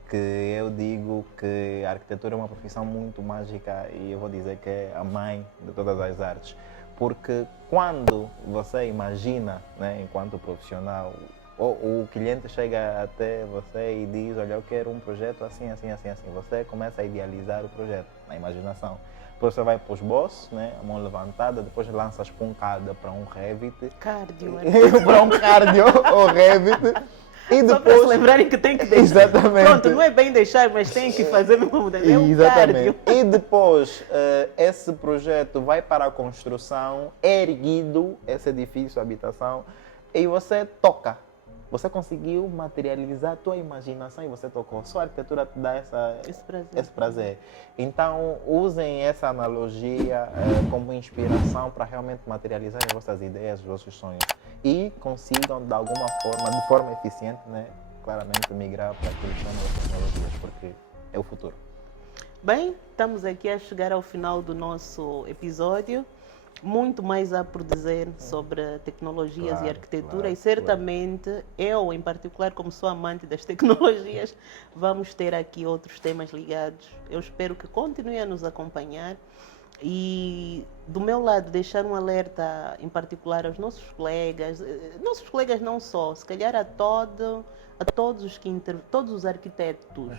que eu digo que a arquitetura é uma profissão muito mágica e eu vou dizer que é a mãe de todas as artes. Porque quando você imagina, né, enquanto profissional, o cliente chega até você e diz, olha, eu quero um projeto assim, assim, assim, assim. Você começa a idealizar o projeto na imaginação. Depois você vai para os bosses, né, a mão levantada, depois lança a esponcada para um Revit. Cardio. Para um cardio ou Revit. E Só para se lembrarem que tem que deixar. Exatamente. Pronto, não é bem deixar, mas tem que fazer mesmo. É um Exatamente. cardio. E depois esse projeto vai para a construção, é erguido, esse edifício, habitação, e você toca. Você conseguiu materializar a tua imaginação e você tocou. Só a arquitetura te dá esse prazer. Então, usem essa analogia como inspiração para realmente materializar as vossas ideias, os vossos sonhos. e consigam, de alguma forma, de forma eficiente, né, claramente migrar para aquilo que são novas tecnologias, porque é o futuro. Bem, estamos aqui a chegar ao final do nosso episódio. Muito mais há por dizer sobre tecnologias Claro, e arquitetura claro, e certamente eu, em particular, como sou amante das tecnologias, vamos ter aqui outros temas ligados. Eu espero que continuem a nos acompanhar e, do meu lado, deixar um alerta em particular aos nossos colegas não só, se calhar a todos todos os arquitetos,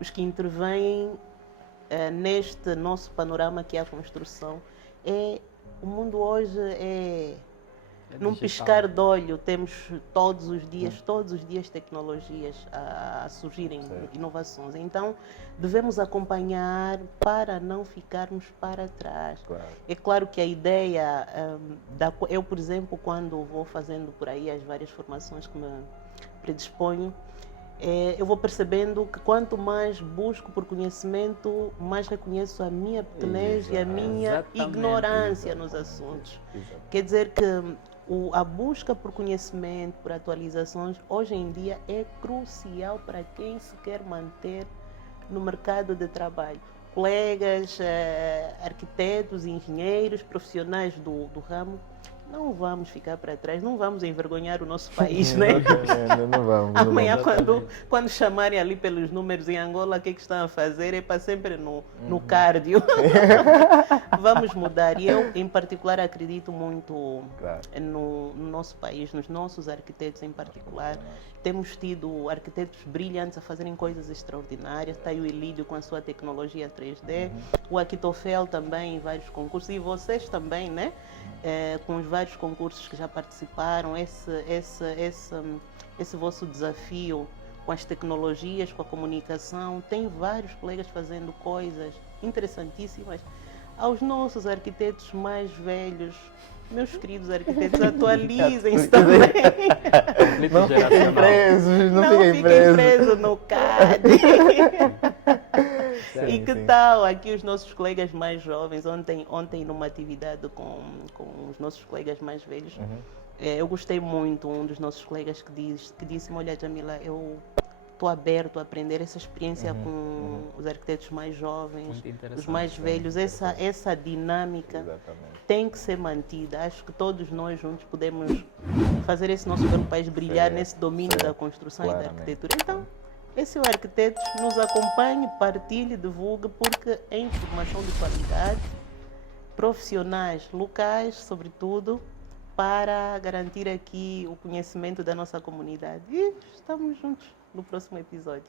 os que intervêm neste nosso panorama que é a construção. O mundo hoje num piscar de olho, temos todos os dias tecnologias a surgirem, inovações. Então, devemos acompanhar para não ficarmos para trás. Claro. É claro que a ideia, eu, por exemplo, quando vou fazendo por aí as várias formações que me predisponho, eu vou percebendo que quanto mais busco por conhecimento, mais reconheço a minha pequenez e a minha ignorância nos assuntos. Quer dizer que a busca por conhecimento, por atualizações, hoje em dia é crucial para quem se quer manter no mercado de trabalho. Colegas, arquitetos, engenheiros, profissionais do ramo, não vamos ficar para trás, não vamos envergonhar o nosso país, né? Não vamos. Amanhã, quando chamarem ali pelos números em Angola, o que estão a fazer? É para sempre no cardio. Vamos mudar. E eu, em particular, acredito muito no nosso país, nos nossos arquitetos em particular. Temos tido arquitetos brilhantes a fazerem coisas extraordinárias. Está aí o Elídio com a sua tecnologia 3D, o Aquitofel também em vários concursos, e vocês também, né? Com os vários concursos que já participaram, esse vosso desafio com as tecnologias, com a comunicação, tem vários colegas fazendo coisas interessantíssimas. Aos nossos arquitetos mais velhos, meus queridos arquitetos, atualizem-se também. Não fiquem presos, não fiquem presos no CAD. E que tal aqui os nossos colegas mais jovens? Ontem numa atividade com os nossos colegas mais velhos, eu gostei muito, um dos nossos colegas que disse, olha Jamila, eu estou aberto a aprender essa experiência com os arquitetos mais jovens, os mais velhos, essa dinâmica tem que ser mantida. Acho que todos nós juntos podemos fazer esse nosso belo país brilhar nesse domínio da construção e da arquitetura. Então, esse é o Arquitetos, nos acompanhe, partilhe, divulgue, porque é informação de qualidade, profissionais locais, sobretudo, para garantir aqui o conhecimento da nossa comunidade. E estamos juntos no próximo episódio.